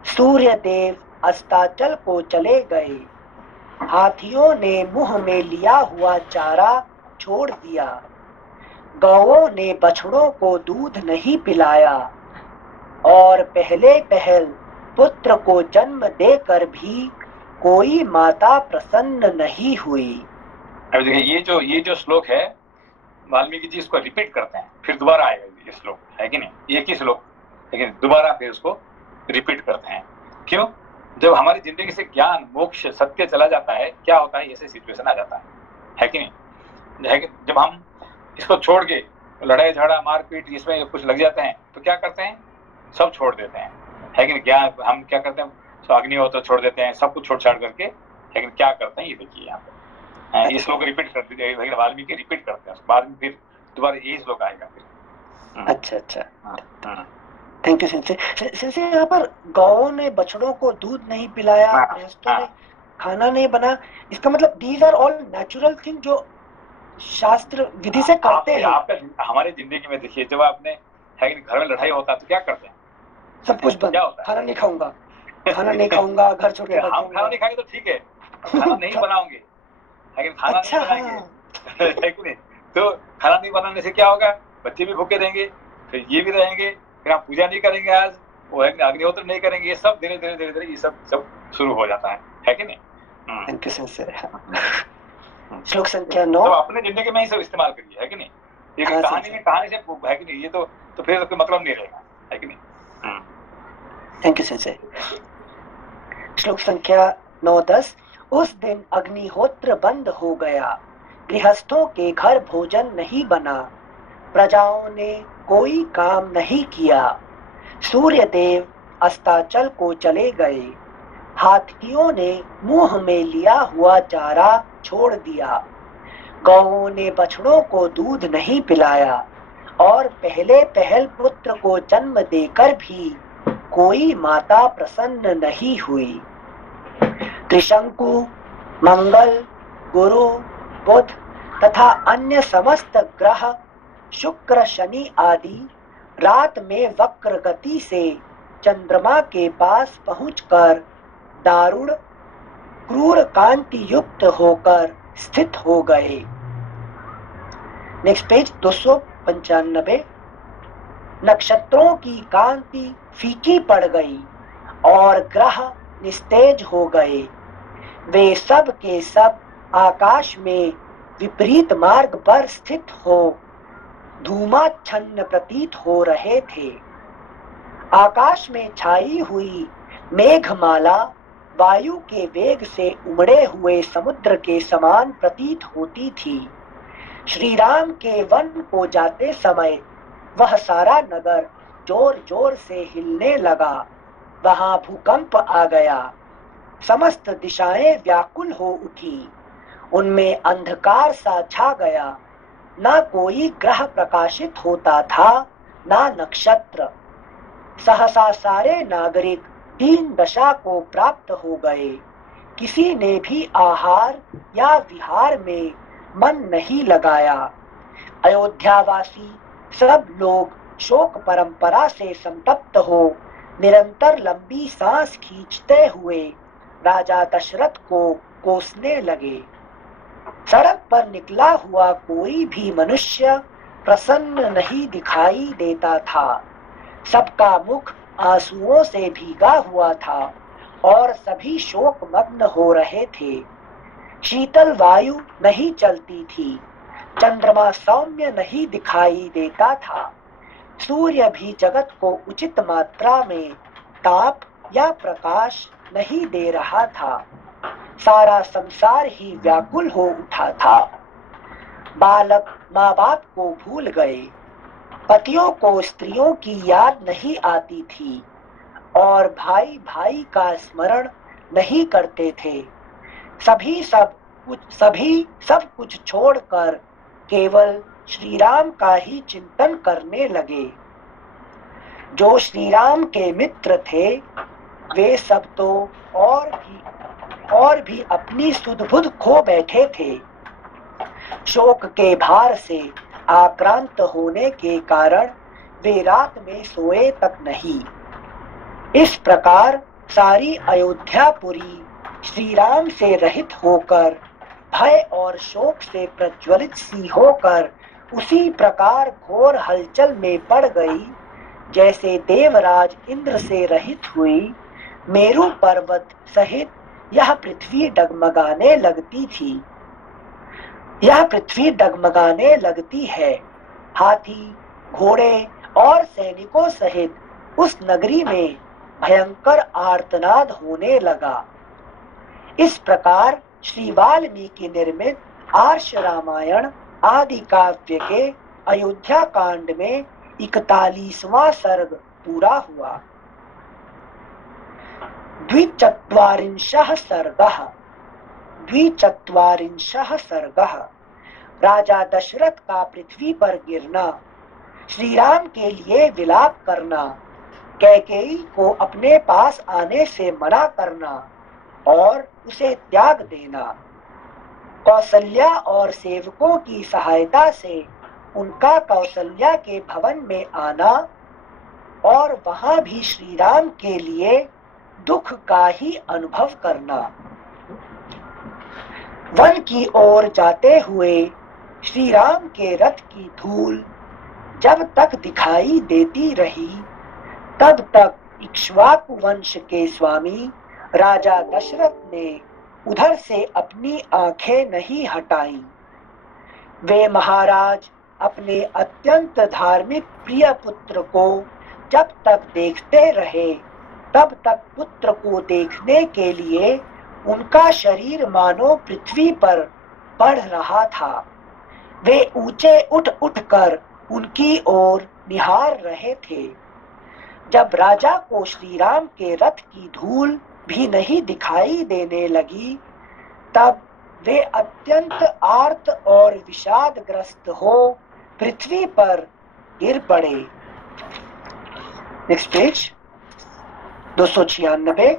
सूर्यदेव अस्ताचल को चले गए, हाथियों ने मुंह में लिया हुआ चारा छोड़ दिया, गौओं ने बछड़ों को दूध नहीं पिलाया, और पहले पहल पुत्र को जन्म देकर भी कोई माता प्रसन्न नहीं हुई। अब देखिए, ये जो श्लोक है, वाल्मीकि जी इसको रिपीट करते हैं, फिर दोबारा आएगा ये श्लोक, है कि नहीं? एक ही श्लोक, लेकिन दोबारा फिर उसको रिपीट करते हैं। क्यों? जब हमारी जिंदगी से ज्ञान मोक्ष सत्य चला जाता है, क्या होता है? ऐसे सिचुएशन आ जाता है कि नहीं? है कि जब हम इसको छोड़ के लड़ाई झगड़ा मारपीट इसमें कुछ लग जाते हैं, तो क्या करते हैं? सब छोड़ देते हैं, है कि नहीं? ज्ञान हम क्या करते हैं? अग्निहोत्र छोड़ देते हैं, सब कुछ छोड़ छाड़ करके, लेकिन क्या करते हैं? ये देखिए यहाँ पे इस श्लोक रिपीट करते हैं, वाल्मीकि रिपीट करते हैं, बाद में फिर दोबारा यही श्लोक आएगा फिर। अच्छा। थैंक यू सिंसे। यहाँ पर गौओं ने बछड़ों को दूध नहीं पिलाया, गृहस्थों ने खाना नहीं बना, इसका मतलब these are all natural thing जो शास्त्र विधि से करते हैं। आपका हमारे जिंदगी में देखिए, जब आपने है कि घर में लड़ाई होता है तो क्या करते हैं? सब कुछ बंद, खाना नहीं खाऊंगा, घर छोड़ के हम खाना नहीं खाएंगे तो ठीक है, खाना नहीं बनाओगे, लेकिन खाना नहीं बनाएंगे, है कि नहीं? तो खाना नहीं बनाने से क्या होगा? बच्चे भी भूखे रहेंगे, फिर ये भी रहेंगे, फिर हम पूजा नहीं करेंगे, आज वो है अग्निहोत्र नहीं करेंगे, ये सब धीरे धीरे ये सब शुरू हो जाता है कि नहीं? श्लोक संख्या 9। तो अपने जिंदगी में ही सब इस्तेमाल करिए, है कि नहीं? ये कहानी से है कि नहीं, ये तो फिर कोई मतलब नहीं रहेगा, है कि नहीं? थैंक यू सिंसे। श्लोक संख्या 9-10। उस दिन अग्निहोत्र बंद हो गया, गृहस्थों के घर भोजन नहीं बना, प्रजाओं ने कोई काम नहीं किया, सूर्यदेव अस्ताचल को चले गए, हाथियों ने मुंह में लिया हुआ चारा छोड़ दिया, गौओं ने बछड़ों को दूध नहीं पिलाया, और पहले पहल पुत्र को जन्म देकर भी कोई माता प्रसन्न नहीं हुई। त्रिशंकु, मंगल, गुरु, बुध तथा अन्य समस्त ग्रह, शुक्र, शनि आदि रात में वक्र गति से चंद्रमा के पास पहुंचकर दारुण क्रूर कांति युक्त होकर स्थित हो गए। Next page 295। नक्षत्रों की कांति फीकी पड़ गई और ग्रह निस्तेज हो गए, वे सब के सब आकाश में विपरीत मार्ग पर स्थित हो धूमाच्छन्न प्रतीत हो रहे थे। आकाश में छाई हुई मेघमाला वायु के वेग से उमड़े हुए समुद्र के समान प्रतीत होती थी। श्री राम के वन को जाते समय वह सारा नगर जोर जोर से हिलने लगा वहां भूकंप आ गया। समस्त दिशाएं व्याकुल हो उठी। उनमें अंधकार सा छा गया। ना कोई ग्रह प्रकाशित होता था, ना नक्षत्र। सहसा सारे नागरिक दीन दशा को प्राप्त हो गए। किसी ने भी आहार या विहार में मन नहीं लगाया। अयोध्यावासी सब लोग शोक परंपरा से संतप्त हो निरंतर लंबी सांस खींचते हुए राजा दशरथ को कोसने लगे। सड़क पर निकला हुआ कोई भी मनुष्य प्रसन्न नहीं दिखाई देता था। सबका मुख आंसुओं से भीगा हुआ था और सभी शोकमग्न हो रहे थे। शीतल वायु नहीं चलती थी। चंद्रमा सौम्य नहीं दिखाई देता था। सूर्य भी जगत को उचित मात्रा में ताप या प्रकाश नहीं दे रहा था। सारा संसार ही व्याकुल हो उठा था। बालक माँ बाप को भूल गए। पतियों को स्त्रियों की याद नहीं आती थी और भाई भाई का स्मरण नहीं करते थे। सभी सब कुछ छोड़कर केवल श्री राम का ही चिंतन करने लगे। जो श्री राम के मित्र थे वे सब तो और भी अपनी सुध-बुध खो बैठे थे। शोक के भार से आक्रांत होने के कारण वे रात में सोए तक नहीं। इस प्रकार सारी अयोध्यापुरी श्री राम से रहित होकर भय और शोक से प्रज्वलित सी होकर उसी प्रकार घोर हलचल में पड़ गई जैसे देवराज इंद्र से रहित हुई मेरू पर्वत सहित यह पृथ्वी डगमगाने लगती थी। यह पृथ्वी डगमगाने लगती है। हाथी, घोड़े और सैनिकों सहित उस नगरी में भयंकर आर्तनाद होने लगा। इस प्रकार श्री वाल्मीकि निर्मित आर्ष रामायण आदि काव्य के अयोध्या कांड में 41वां सर्ग पूरा हुआ। द्विचत्वारिंशः सर्गः। राजा दशरथ का पृथ्वी पर गिरना, श्री राम के लिए विलाप करना, कैकेयी को अपने पास आने से मना करना और उसे त्याग देना, कौशल्या और सेवकों की सहायता से उनका कौशल्या के भवन में आना और वहां भी श्री राम के लिए दुख का ही अनुभव करना। वन की ओर जाते हुए श्री राम के रथ की धूल जब तक दिखाई देती रही तब तक इक्ष्वाकु वंश के स्वामी राजा दशरथ ने उधर से अपनी आंखें नहीं हटाई। वे महाराज अपने अत्यंत धार्मिक प्रिय पुत्र को जब तक देखते रहे तब तक पुत्र को देखने के लिए उनका शरीर मानो पृथ्वी पर बढ़ रहा था। वे ऊंचे उठ उठकर उनकी ओर निहार रहे थे। जब राजा को श्री राम के रथ की धूल भी नहीं दिखाई देने लगी तब वे अत्यंत आर्त और विषादग्रस्त हो पृथ्वी पर गिर पड़े। Next page 296।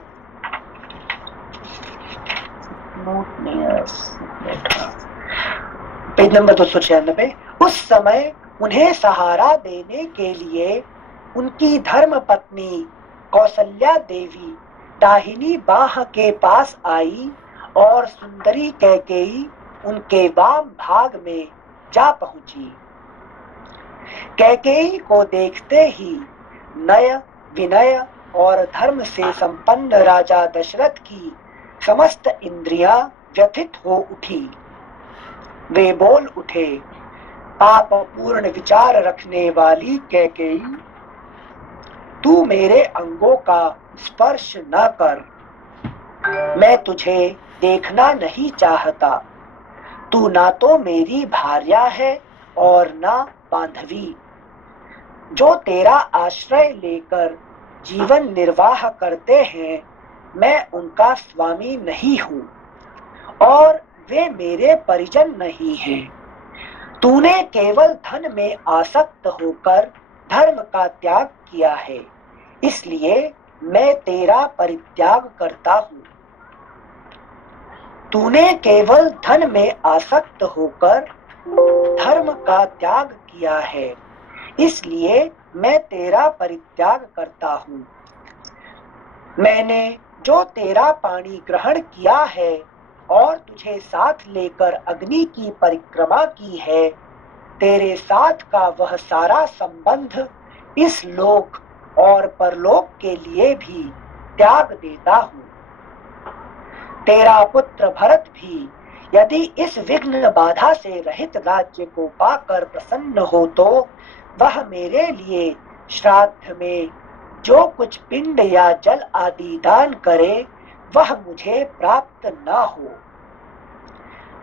Page number 296। उस समय उन्हें सहारा देने के लिए उनकी धर्म पत्नी कौशल्या देवी दाहिनी बाह के पास आई और सुंदरी कैकेयी उनके वाम भाग में जा पहुंची। कैकेयी को देखते ही नय, विनय और धर्म से संपन्न राजा दशरथ की समस्त इंद्रियां व्यथित हो उठी। वे बोल उठे, पाप पूर्ण विचार रखने वाली कैकेयी, तू मेरे अंगों का स्पर्श न कर। मैं तुझे देखना नहीं चाहता। तू ना तो मेरी भार्या है और ना बांधवी। जो तेरा आश्रय लेकर जीवन निर्वाह करते हैं, मैं उनका स्वामी नहीं हूँ और वे मेरे परिजन नहीं हैं। तूने केवल धन में आसक्त होकर धर्म का त्याग किया है, इसलिए मैं तेरा परित्याग करता हूँ। तूने केवल धन में आसक्त होकर धर्म का त्याग किया है, इसलिए मैं तेरा परित्याग करता हूँ। मैंने जो तेरा पानी ग्रहण किया है और तुझे साथ लेकर अग्नि की परिक्रमा की है, तेरे साथ का वह सारा संबंध इस लोक और परलोक के लिए भी त्याग देता हूँ। तेरा पुत्र भरत भी यदि इस विघ्न बाधा से रहित राज्य को पाकर प्रसन्न हो तो वह मेरे लिए श्राद्ध में जो कुछ पिंड या जल आदि दान करे वह मुझे प्राप्त न हो।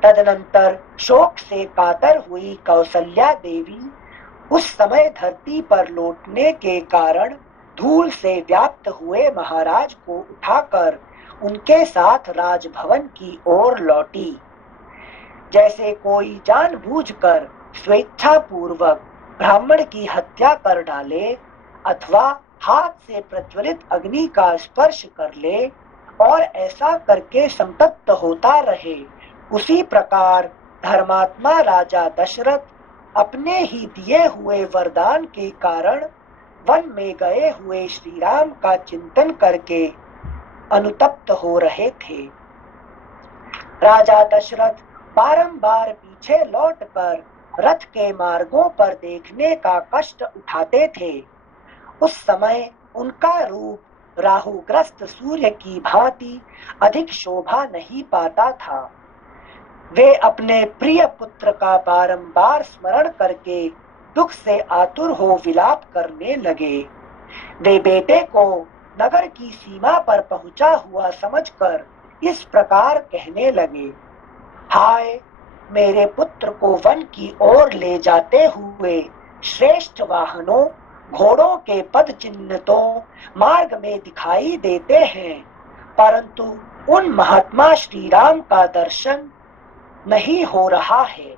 तदनंतर शोक से कातर हुई कौसल्या देवी उस समय धरती पर लौटने के कारण धूल से व्याप्त हुए महाराज को उठाकर उनके साथ राजभवन की ओर लौटी। जैसे कोई जानबूझकर स्वेच्छा पूर्वक ब्राह्मण की हत्या कर डाले अथवा हाथ से प्रज्वलित अग्नि का स्पर्श कर ले और ऐसा करके संतप्त होता रहे, उसी प्रकार धर्मात्मा राजा दशरथ अपने ही दिए हुए वरदान के कारण वन में गए हुए श्री राम का चिंतन करके अनुतप्त हो रहे थे। राजा दशरथ बारंबार पीछे लौटकर रथ के मार्गों पर देखने का कष्ट उठाते थे। उस समय उनका रूप राहुग्रस्त सूर्य की भांति अधिक शोभा नहीं पाता था। वे अपने प्रिय पुत्र का बारंबार स्मरण करके दुख से आतुर हो विलाप करने लगे। वे बेटे को नगर की सीमा पर पहुंचा हुआ समझकर इस प्रकार कहने लगे, हाय, मेरे पुत्र को वन की ओर ले जाते हुए श्रेष्ठ वाहनों घोड़ों के पद चिन्ह तो मार्ग में दिखाई देते हैं, परंतु उन महात्मा श्री राम का दर्शन नहीं हो रहा है।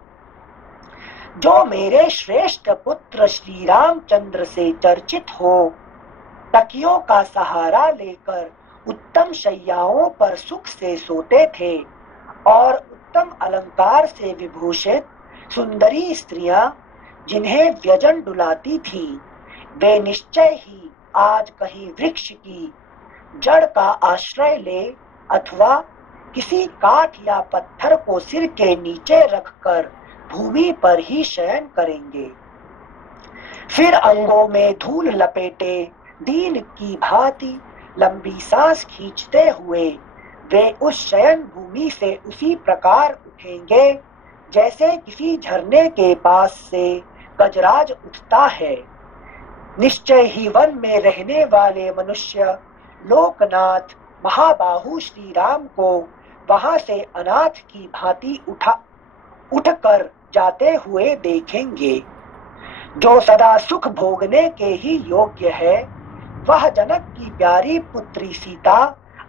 जो मेरे श्रेष्ठ पुत्र श्री रामचंद्र से चर्चित हो, तकियों का सहारा लेकर उत्तम शैयाओं पर सुख से सोते थे और उत्तम अलंकार से विभूषित सुंदरी स्त्रियां जिन्हें व्यजन डुलाती थी, वे निश्चय ही आज कहीं वृक्ष की जड़ का आश्रय ले अथवा किसी काठ या पत्थर को सिर के नीचे रखकर भूमि पर ही शयन करेंगे। फिर अंगों में धूल लपेटे दीन की भांति लंबी सांस खींचते हुए वे उस शयन भूमि से उसी प्रकार उठेंगे जैसे किसी झरने के पास से गजराज उठता है। निश्चय ही वन में रहने वाले मनुष्य लोकनाथ महाबाहु श्री राम को वहां से अनाथ की भांति उठकर जाते हुए देखेंगे। जो सदा सुख भोगने के ही योग्य है, वह जनक की प्यारी पुत्री सीता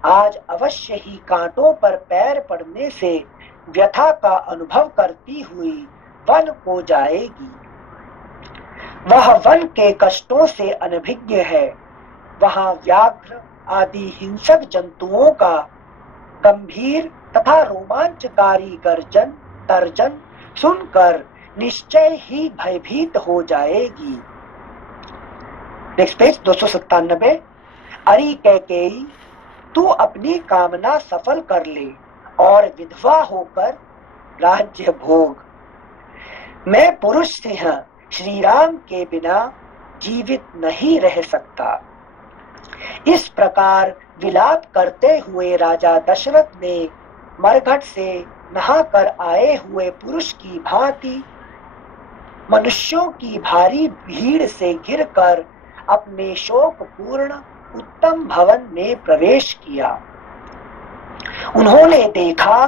आज अवश्य ही कांटों पर पैर पड़ने से व्यथा का अनुभव करती हुई वन को जाएगी। वह वन के कष्टों से अनभिज्ञ है। वहां व्याघ्र आदि हिंसक जंतुओं का गंभीर तथा रोमांचकारी गर्जन तर्जन सुनकर निश्चय ही भयभीत हो जाएगी। Next page 297। अरि कैकेयी, तू अपनी कामना सफल कर ले और विधवा होकर राज्य भोग। मैं पुरुष सिंह श्री राम के बिना जीवित नहीं रह सकता। इस प्रकार विलाप करते हुए राजा दशरथ ने मरघट से नहाकर आए हुए पुरुष की भांति मनुष्यों की भारी भीड़ से घिरकर अपने शोकपूर्ण उत्तम भवन में प्रवेश किया। उन्होंने देखा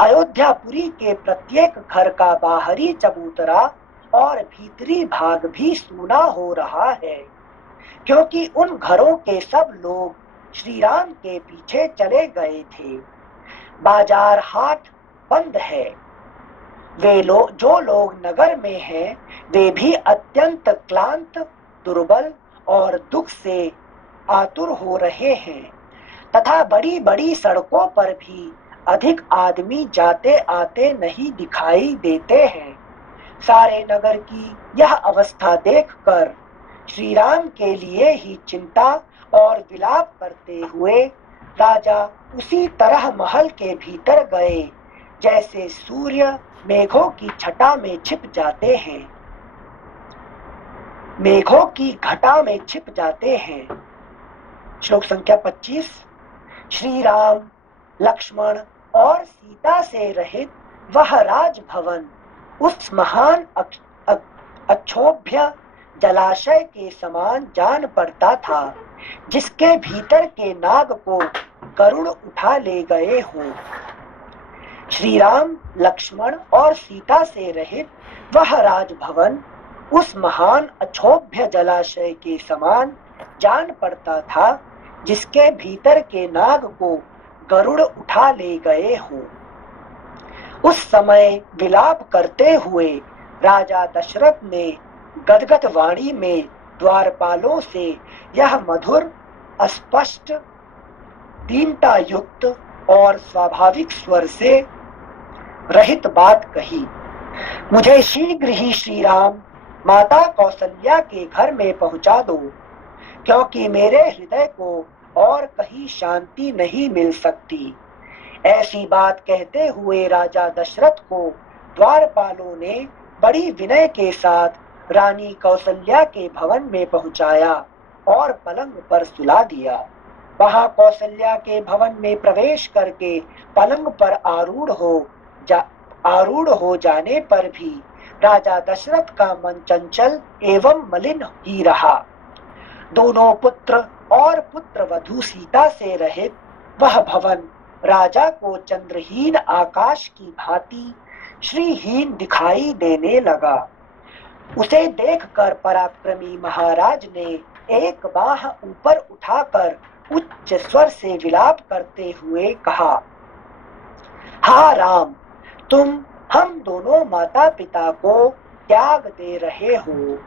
अयोध्यापुरी के प्रत्येक घर का बाहरी चबूतरा और भीतरी भाग भी सूना हो रहा है। क्योंकि उन घरों के सब लोग श्री राम के पीछे चले गए थे। बाजार हाट बंद है। जो लोग नगर में हैं, वे भी अत्यंत क्लांत, दुर्बल और दुख से आतुर हो रहे हैं तथा बड़ी बड़ी सड़कों पर भी अधिक आदमी जाते आते नहीं दिखाई देते हैं। सारे नगर की यह अवस्था देखकर श्री राम के लिए ही चिंता और विलाप करते हुए राजा उसी तरह महल के भीतर गए जैसे सूर्य मेघों की छटा में छिप जाते हैं, मेघों की घटा में छिप जाते हैं। श्लोक संख्या 25। श्री राम, लक्ष्मण और सीता से रहित वह राजभवन उस महान अक्षोभ्य जलाशय के समान जान पड़ता था जिसके भीतर के नाग को गरुड़ उठा ले गए हों। श्री राम, लक्ष्मण और सीता से रहित वह राजभवन उस महान अक्षोभ्य जलाशय के समान जान पड़ता था जिसके भीतर के नाग को गरुड़ उठा ले गए हों। उस समय विलाप करते हुए राजा दशरथ ने गदगद वाणी में द्वारपालों से यह मधुर, स्पष्ट, दीनता युक्त और स्वाभाविक स्वर से रहित बात कही। मुझे शीघ्र ही श्री राम, माता कौशल्या के घर में पहुंचा दो, क्योंकि मेरे हृदय को और कहीं शांति नहीं मिल सकती। ऐसी बात कहते हुए राजा दशरथ को द्वारपालों ने बड़ी विनय के साथ रानी कौशल्या के भवन में पहुंचाया और पलंग पर सुला दिया। वहां कौशल्या के भवन में प्रवेश करके पलंग पर आरूढ़ हो जाने पर भी राजा दशरथ का मन चंचल एवं मलिन ही रहा। दोनों पुत्र और पुत्र वधू सीता से रहित वह भवन राजा को चंद्रहीन आकाश की भांति श्रीहीन दिखाई देने लगा। उसे देखकर पराक्रमी महाराज ने एक बाह ऊपर उठाकर उच्च स्वर से विलाप करते हुए कहा, हा राम, तुम हम दोनों माता पिता को त्याग दे रहे हो।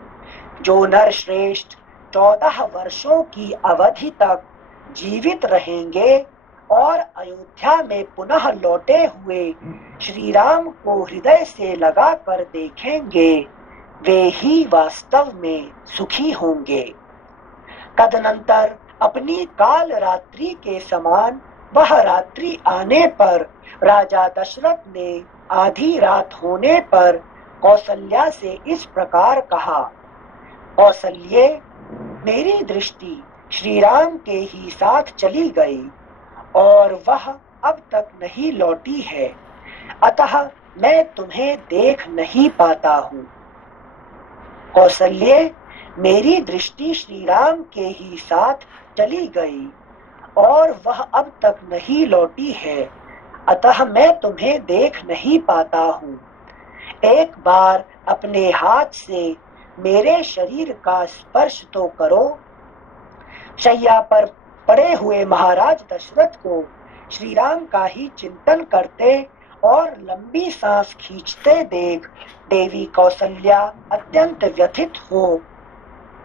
जो नर श्रेष्ठ 14 वर्षों की अवधि तक जीवित रहेंगे और अयोध्या में पुनः लौटे हुए श्री राम को हृदय से लगाकर देखेंगे, वे ही वास्तव में सुखी होंगे। तदनंतर अपनी काल रात्रि के समान वह रात्रि आने पर राजा दशरथ ने आधी रात होने पर कौशल्या से इस प्रकार कहा, कौशल्ये, मेरी दृष्टि श्री राम के ही साथ चली गई और वह अब तक नहीं लौटी है, अतः मैं तुम्हें देख नहीं पाता हूँ। कौशल्ये, मेरी दृष्टि श्री राम के ही साथ चली गई और वह अब तक नहीं लौटी है, अतः मैं तुम्हें देख नहीं पाता हूँ। एक बार अपने हाथ से मेरे शरीर का स्पर्श तो करो। शैया पर पड़े हुए महाराज दशरथ को श्री राम का ही चिंतन करते और लंबी सांस खींचते देख देवी कौशल्या अत्यंत व्यथित हो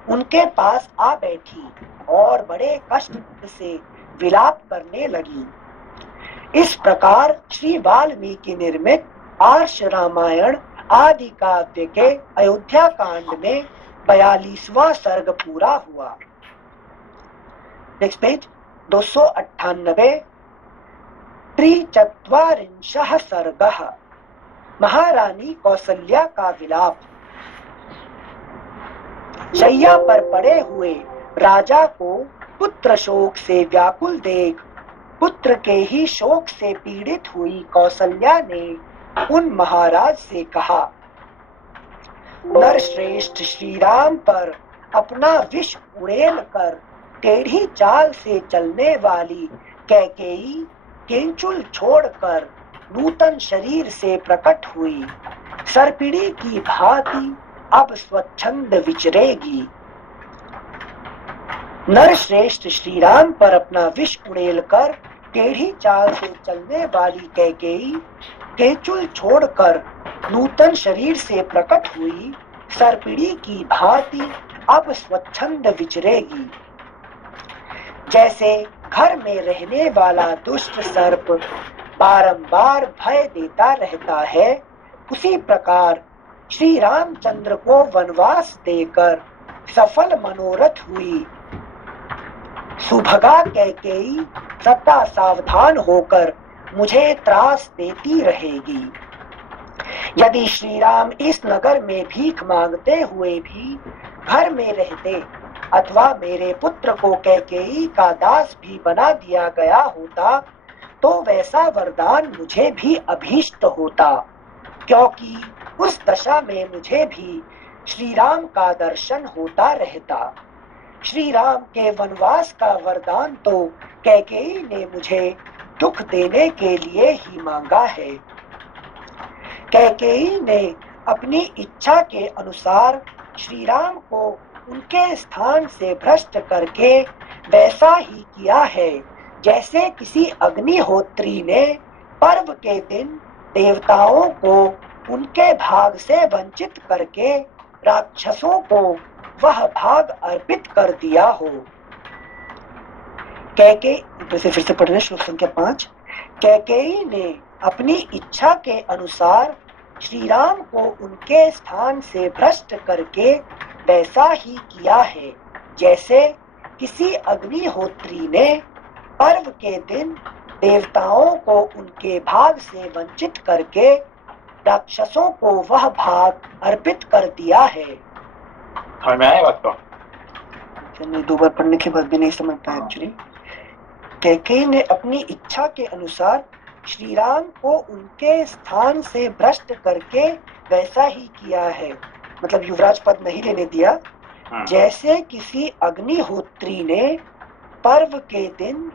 उनके पास आ बैठी और बड़े कष्ट से विलाप करने लगी। इस प्रकार श्री वाल्मीकि निर्मित आर्ष रामायण आदि काव्य के अयोध्या कांड में 42वां सर्ग पूरा हुआ। Next page 298। त्रिचत्वारिंशः सर्गः। महारानी कौशल्या का विलाप। शैया पर पड़े हुए राजा को पुत्र शोक से व्याकुल देख पुत्र के ही शोक से पीड़ित हुई कौशल्या ने उन महाराज से कहा, नरश्रेष्ठ श्री राम पर अपना विष उड़ेल कर टेढ़ी चाल से चलने वाली कैकेयी केंचुल छोड़कर नूतन शरीर से प्रकट हुई सर्पिणी की भांति अब स्वच्छंद विचरेगी। नर श्रेष्ठ श्री राम पर अपना विष उड़ेल कर टेढ़ी चाल से चलने वाली कैकेयी केचुल छोड़कर नूतन शरीर से प्रकट हुई सर्पिणी की भांति अब स्वच्छंद विचरेगी। जैसे घर में रहने वाला दुष्ट सर्प बारंबार भय देता रहता है, उसी प्रकार श्री रामचंद्र को वनवास देकर सफल मनोरथ हुई सुभगा कैकेयी सदा सावधान होकर मुझे त्रास देती रहेगी। यदि श्री राम इस नगर में भीख मांगते हुए भी घर में रहते अथवा मेरे पुत्र को कैकेयी का दास भी बना दिया गया होता तो वैसा वरदान मुझे भी अभीष्ट होता, क्योंकि उस दशा में मुझे भी श्री राम का दर्शन होता रहता। श्री राम के वनवास का वरदान तो कैकेयी ने मुझे दुख देने के लिए ही मांगा है। कैकेयी ने अपनी इच्छा के अनुसार श्री राम को उनके स्थान से भ्रष्ट करके वैसा ही किया है जैसे किसी अग्निहोत्री ने पर्व के दिन देवताओं को उनके भाग से वंचित करके राक्षसों को वह भाग अर्पित कर दिया हो। फिर से पढ़ रहे श्लोक संख्या 5। कैकेयी ने अपनी इच्छा के अनुसार श्री राम को उनके स्थान से भ्रष्ट करके वैसा ही किया है जैसे किसी अग्निहोत्री ने पर्व के दिन देवताओं को उनके भाग से वंचित करके राक्षसों को वह भाग अर्पित कर दिया है। समझ में आया बात को? चलिए, 2 बार पढ़ने के बाद भी नहीं समझ पाया एक्चुअली। कैकेयी ने अपनी इच्छा के अनुसार श्री राम को उनके स्थान से भ्रष्ट करके वैसा ही किया है, मतलब युवराज पद नहीं लेने दिया, जैसे किसी अग्निहोत्री ने पर्व के दिन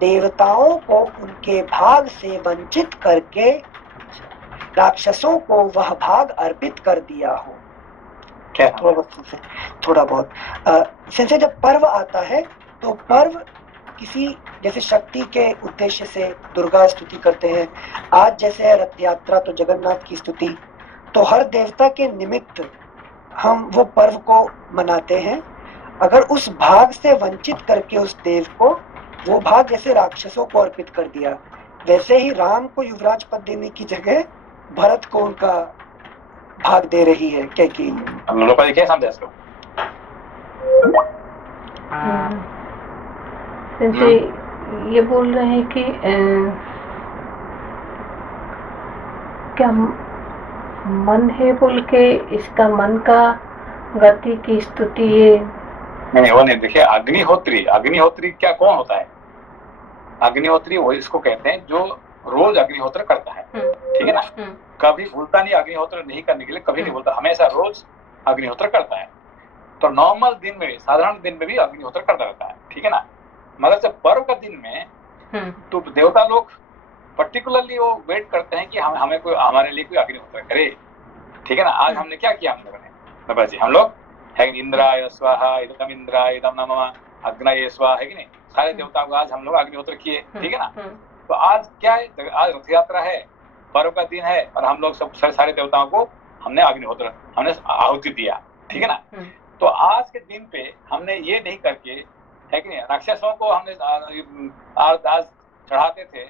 देवताओं को उनके भाग से वंचित करके राक्षसों को वह भाग अर्पित कर दिया हो। क्या थोड़ा बहुत संजय, जब पर्व आता है तो पर्व किसी जैसे शक्ति के उद्देश्य से दुर्गा स्तुति करते हैं, आज जैसे है रथ यात्रा तो जगन्नाथ की स्तुति, तो हर देवता के निमित्त हम वो पर्व को मनाते हैं। अगर उस भाग से वंचित करके उस देव को वो भाग जैसे राक्षसों को अर्पित कर दिया, वैसे ही राम को युवराज पद देने की जगह भरत को उनका भाग दे रही है। कैकेयी क्या समझे इसको? ये बोल रहे हैं कि क्या मन है बोल के इसका मन का गति की स्तुति है? नहीं, वो नहीं। देखिए, अग्निहोत्री क्या कौन होता है? अग्निहोत्री वो इसको कहते हैं जो रोज अग्निहोत्र करता है, ठीक है ना? कभी भूलता नहीं अग्निहोत्र नहीं करने के लिए, कभी नहीं भूलता, हमेशा रोज अग्निहोत्र करता है। तो नॉर्मल दिन में भी, साधारण दिन में भी अग्निहोत्र करता रहता है, ठीक है ना? मगर जब पर्व का दिन में तो देवता लोग पर्टिकुलरली वो वेट करते हैं कि हमें कोई हमारे लिए कोई अग्निहोत्र करे, ठीक है ना? आज हमने क्या किया, हम लोगों ने बाबा जी, हम लोग है इंद्राय स्वाहा इदम इंद्राय इदम नमः अग्नये स्वाहा, है कि नहीं? सारे देवताओं को आज हम लोग अग्निहोत्र किए, ठीक है ना? तो आज क्या है, आज रथ यात्रा है, पर्व का दिन है, और हम लोग सब सारे देवताओं को हमने अग्निहोत्र, हमने आहुति दिया, ठीक है ना? तो आज के दिन पे हमने ये नहीं करके, है कि नहीं, राक्षसों को हमने आज चढ़ाते थे,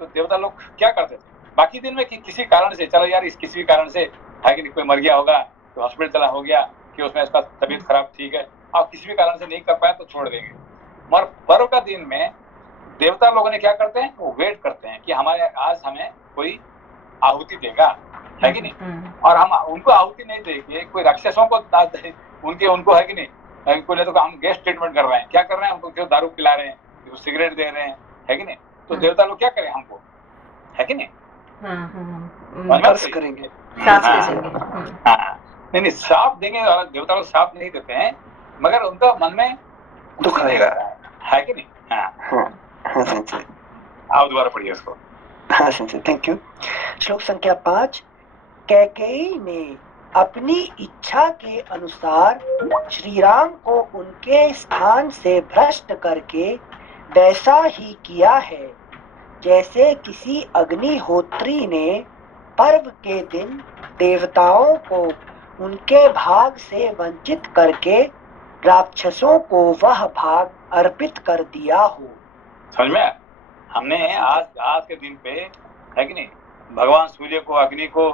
तो देवता लोग क्या करते थे बाकी दिन में कि किसी कारण से, चलो यार, इस किसी कारण से है कि नहीं, कोई मर गया होगा तो हॉस्पिटल चला हो गया कि उसमें इसका तबीयत खराब, ठीक है, और किसी भी कारण से नहीं कर पाया तो छोड़ देंगे। मगर पर्व का दिन में देवता लोगों ने क्या करते हैं, वो वेट करते हैं कि हमारे आज हमें कोई आहुति देगा, है कि नहीं? और हम उनको आहुति नहीं देंगे, कोई राक्षसों को उनको है कि नहीं, तो हम गेस्ट ट्रीटमेंट कर रहे हैं, क्या कर रहे हैं, उनको क्यों दारू पिला रहे हैं, सिगरेट दे रहे हैं, है कि नहीं? तो देवता लोग क्या करें हमको, है कि नहीं? करेंगे, नहीं, साफ देंगे, देवता लोग साफ नहीं देते हैं, मगर उनका मन में दुख आएगा, है कि नहीं? आप दोबारा पढ़िए उसको। हाँ संजय, थैंक यू। श्लोक संख्या 5। कैकेयी ने अपनी इच्छा के अनुसार श्री राम को उनके स्थान से भ्रष्ट करके वैसा ही किया है जैसे किसी अग्निहोत्री ने पर्व के दिन देवताओं को उनके भाग से वंचित करके राक्षसों को वह भाग अर्पित कर दिया हो। समझ में? हमने आज के दिन पे है कि नहीं, भगवान सूर्य को, अग्नि को,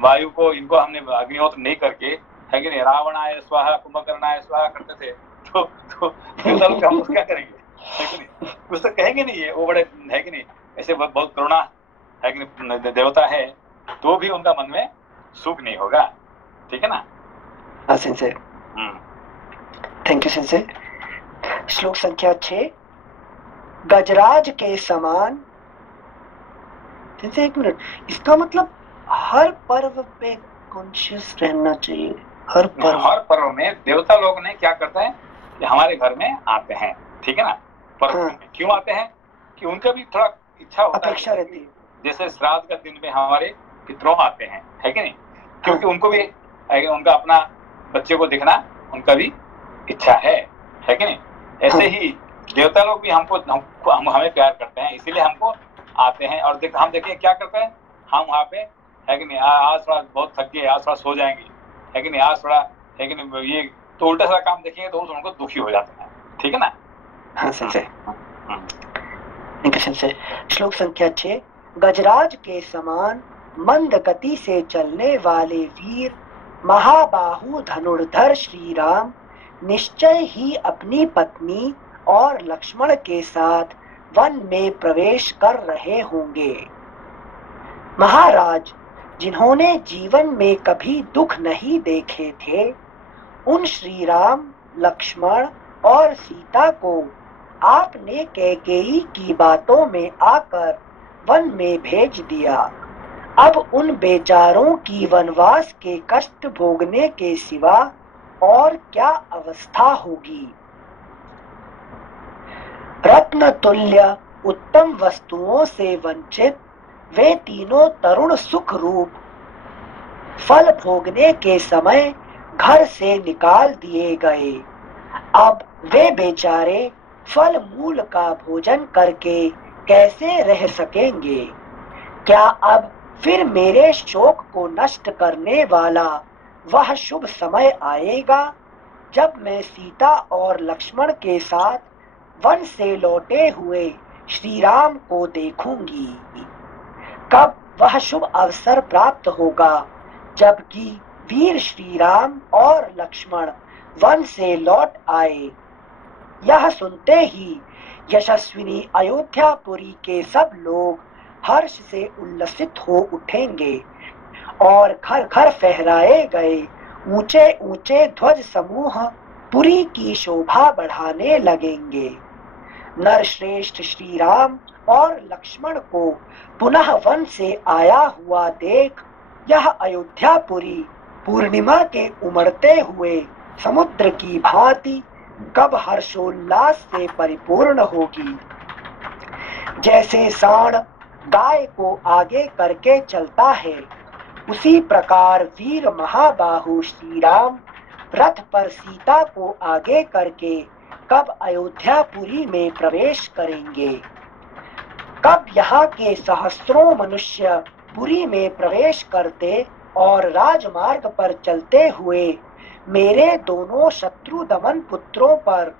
वायु को, इनको हमने अग्निहोत्र नहीं करके है कि नहीं, रावणाय स्वाहा कुंभकर्णाय स्वाहा करते थे, तो देवता लोग हम क्या करेंगे, है कि नहीं? कुछ तो कहेंगे नहीं, ये वो बड़े है कि नहीं, ऐसे बहुत करुणा है कि नहीं देवता है, तो भी उनका मन में सुख नहीं होगा। ठीक है ना? हाँ सेंसे, थैंक यू सेंसे। श्लोक संख्या 6। गजराज के समान, सेंसे एक मिनट, इसका मतलब हर पर्व पे कॉन्शियस रहना चाहिए। हर पर्व में देवता लोग ने क्या करते हैं कि हमारे घर में आते हैं, ठीक है ना? पर्व में क्यों आते हैं कि उनका भी थोड़ा इच्छा होता है, अपेक्षा रहती है। जैसे श्राद्ध का दिन में हमारे पितरों आते हैं, है कि नहीं, क्योंकि उनको भी उनका अपना बच्चे को देखना उनका भी इच्छा है कि नहीं? ऐसे ही देवता लोग भी हमें प्यार करते हैं, इसीलिए हमको आते हैं। और हम देखिए क्या करते हैं, हम वहाँ पे है कि नहीं, आज थोड़ा बहुत थक गए, आज थोड़ा सो जाएंगे, है कि नहीं, आज थोड़ा है कि नहीं, ये तो उल्टा सा काम देखेंगे तो उनको दुखी हो जाते हैं। ठीक है ना? हाँ सेंसे, श्लोक संख्या 6। गजराज के समान मंद गति से चलने वाले वीर महाबाहु धनुर्धर श्री राम निश्चय ही अपनी पत्नी और लक्ष्मण के साथ वन में प्रवेश कर रहे होंगे। महाराज, जिन्होंने जीवन में कभी दुख नहीं देखे थे, उन श्री राम, लक्ष्मण और सीता को आपने कैकेयी की बातों में आकर वन में भेज दिया। अब उन बेचारों की वनवास के कष्ट भोगने के सिवा और क्या अवस्था होगी। रत्न तुल्य उत्तम वस्तुओं से वंचित वे तीनों तरुण सुख रूप फल भोगने के समय घर से निकाल दिए गए। अब वे बेचारे फल मूल का भोजन करके कैसे रह सकेंगे? क्या अब फिर मेरे शोक को नष्ट करने वाला वह शुभ समय आएगा जब मैं सीता और लक्ष्मण के साथ वन से लौटे हुए श्री राम को देखूंगी? कब वह शुभ अवसर प्राप्त होगा जबकि वीर श्री राम और लक्ष्मण वन से लौट आए? यह सुनते ही यशस्विनी अयोध्यापुरी के सब लोग हर्ष से उल्लसित हो उठेंगे और घर घर फहराए गए ऊंचे ऊंचे ध्वज समूह पुरी की शोभा बढ़ाने लगेंगे। नरश्रेष्ठ श्री राम और लक्ष्मण को पुनः वन से आया हुआ देख यह अयोध्यापुरी पूर्णिमा के उमड़ते हुए समुद्र की भांति कब हर्षोल्लास से परिपूर्ण होगी। जैसे सांड गाय को आगे करके चलता है, उसी प्रकार वीर महाबाहु श्री राम रथ पर सीता को आगे करके कब अयोध्यापुरी में प्रवेश करेंगे। कब यहाँ के सहस्त्रों मनुष्य पुरी में प्रवेश करते और राजमार्ग पर चलते हुए मेरे दोनों शत्रु दमन पुत्रों पर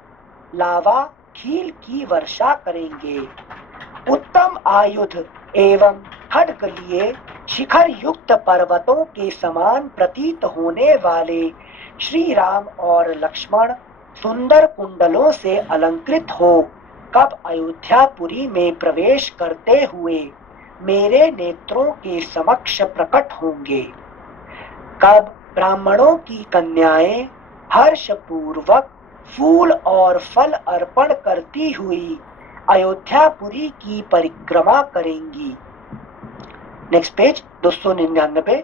लावा खील की वर्षा करेंगे। उत्तम आयुध एवं खड्ग लिए शिखर युक्त पर्वतों के समान प्रतीत होने वाले श्री राम और लक्ष्मण सुंदर कुंडलों से अलंकृत हो कब अयोध्यापुरी में प्रवेश करते हुए मेरे नेत्रों के समक्ष प्रकट होंगे। कब ब्राह्मणों की कन्याएं हर्ष पूर्वक फूल और फल अर्पण करती हुई अयोध्यापुरी की परिक्रमा करेंगी। Next page 299।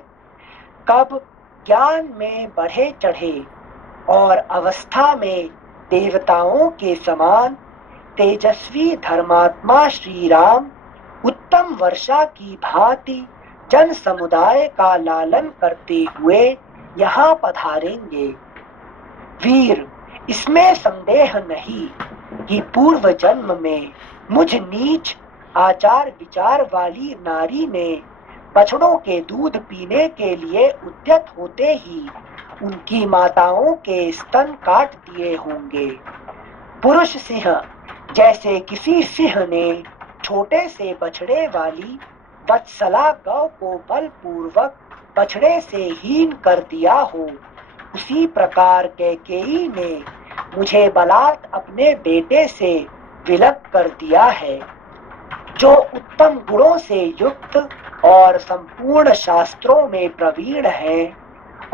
कब ज्ञान में बढ़े चढ़े और अवस्था में देवताओं के समान तेजस्वी धर्मात्मा श्री राम उत्तम वर्षा की भांति जन समुदाय का लालन करते हुए यहाँ पधारेंगे। वीर, इसमें संदेह नहीं कि पूर्व जन्म में मुझ नीच आचार विचार वाली नारी ने बछड़ों के दूध पीने के लिए उद्यत होते ही उनकी माताओं के स्तन काट दिए होंगे। पुरुष सिंह जैसे किसी सिंह ने छोटे से बछड़े वाली वत्सला गौ को बलपूर्वक बछड़े से हीन कर दिया हो, उसी प्रकार कैकेयी ने मुझे बलात् अपने बेटे से विलग कर दिया है। जो उत्तम गुणों से युक्त और संपूर्ण शास्त्रों में प्रवीण है,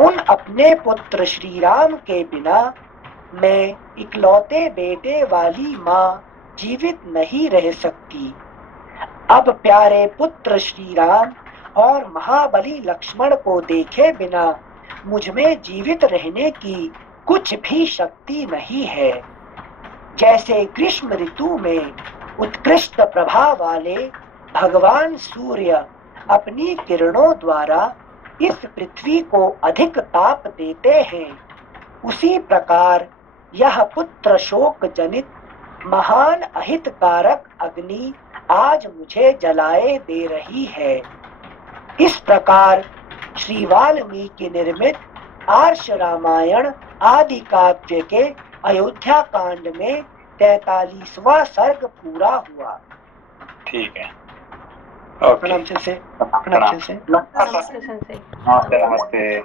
उन अपने पुत्र श्री राम के बिना मैं इकलौते बेटे वाली माँ जीवित नहीं रह सकती। अब प्यारे पुत्र श्री राम और महाबली लक्ष्मण को देखे बिना मुझ में जीवित रहने की कुछ भी शक्ति नहीं है। जैसे ग्रीष्म ऋतु में उत्कृष्ट प्रभा वाले भगवान सूर्य अपनी किरणों द्वारा इस पृथ्वी को अधिक ताप देते हैं, उसी प्रकार यह पुत्र शोक जनित महान अहितकारक अग्नि आज मुझे जलाए दे रही है। इस प्रकार श्री वाल्मीकि निर्मित आर्ष रामायण आदि काव्य के अयोध्या कांड में 43वां सर्ग पूरा हुआ। ठीक है, प्रणाम से प्रणाम। नमस्ते। नमस्ते।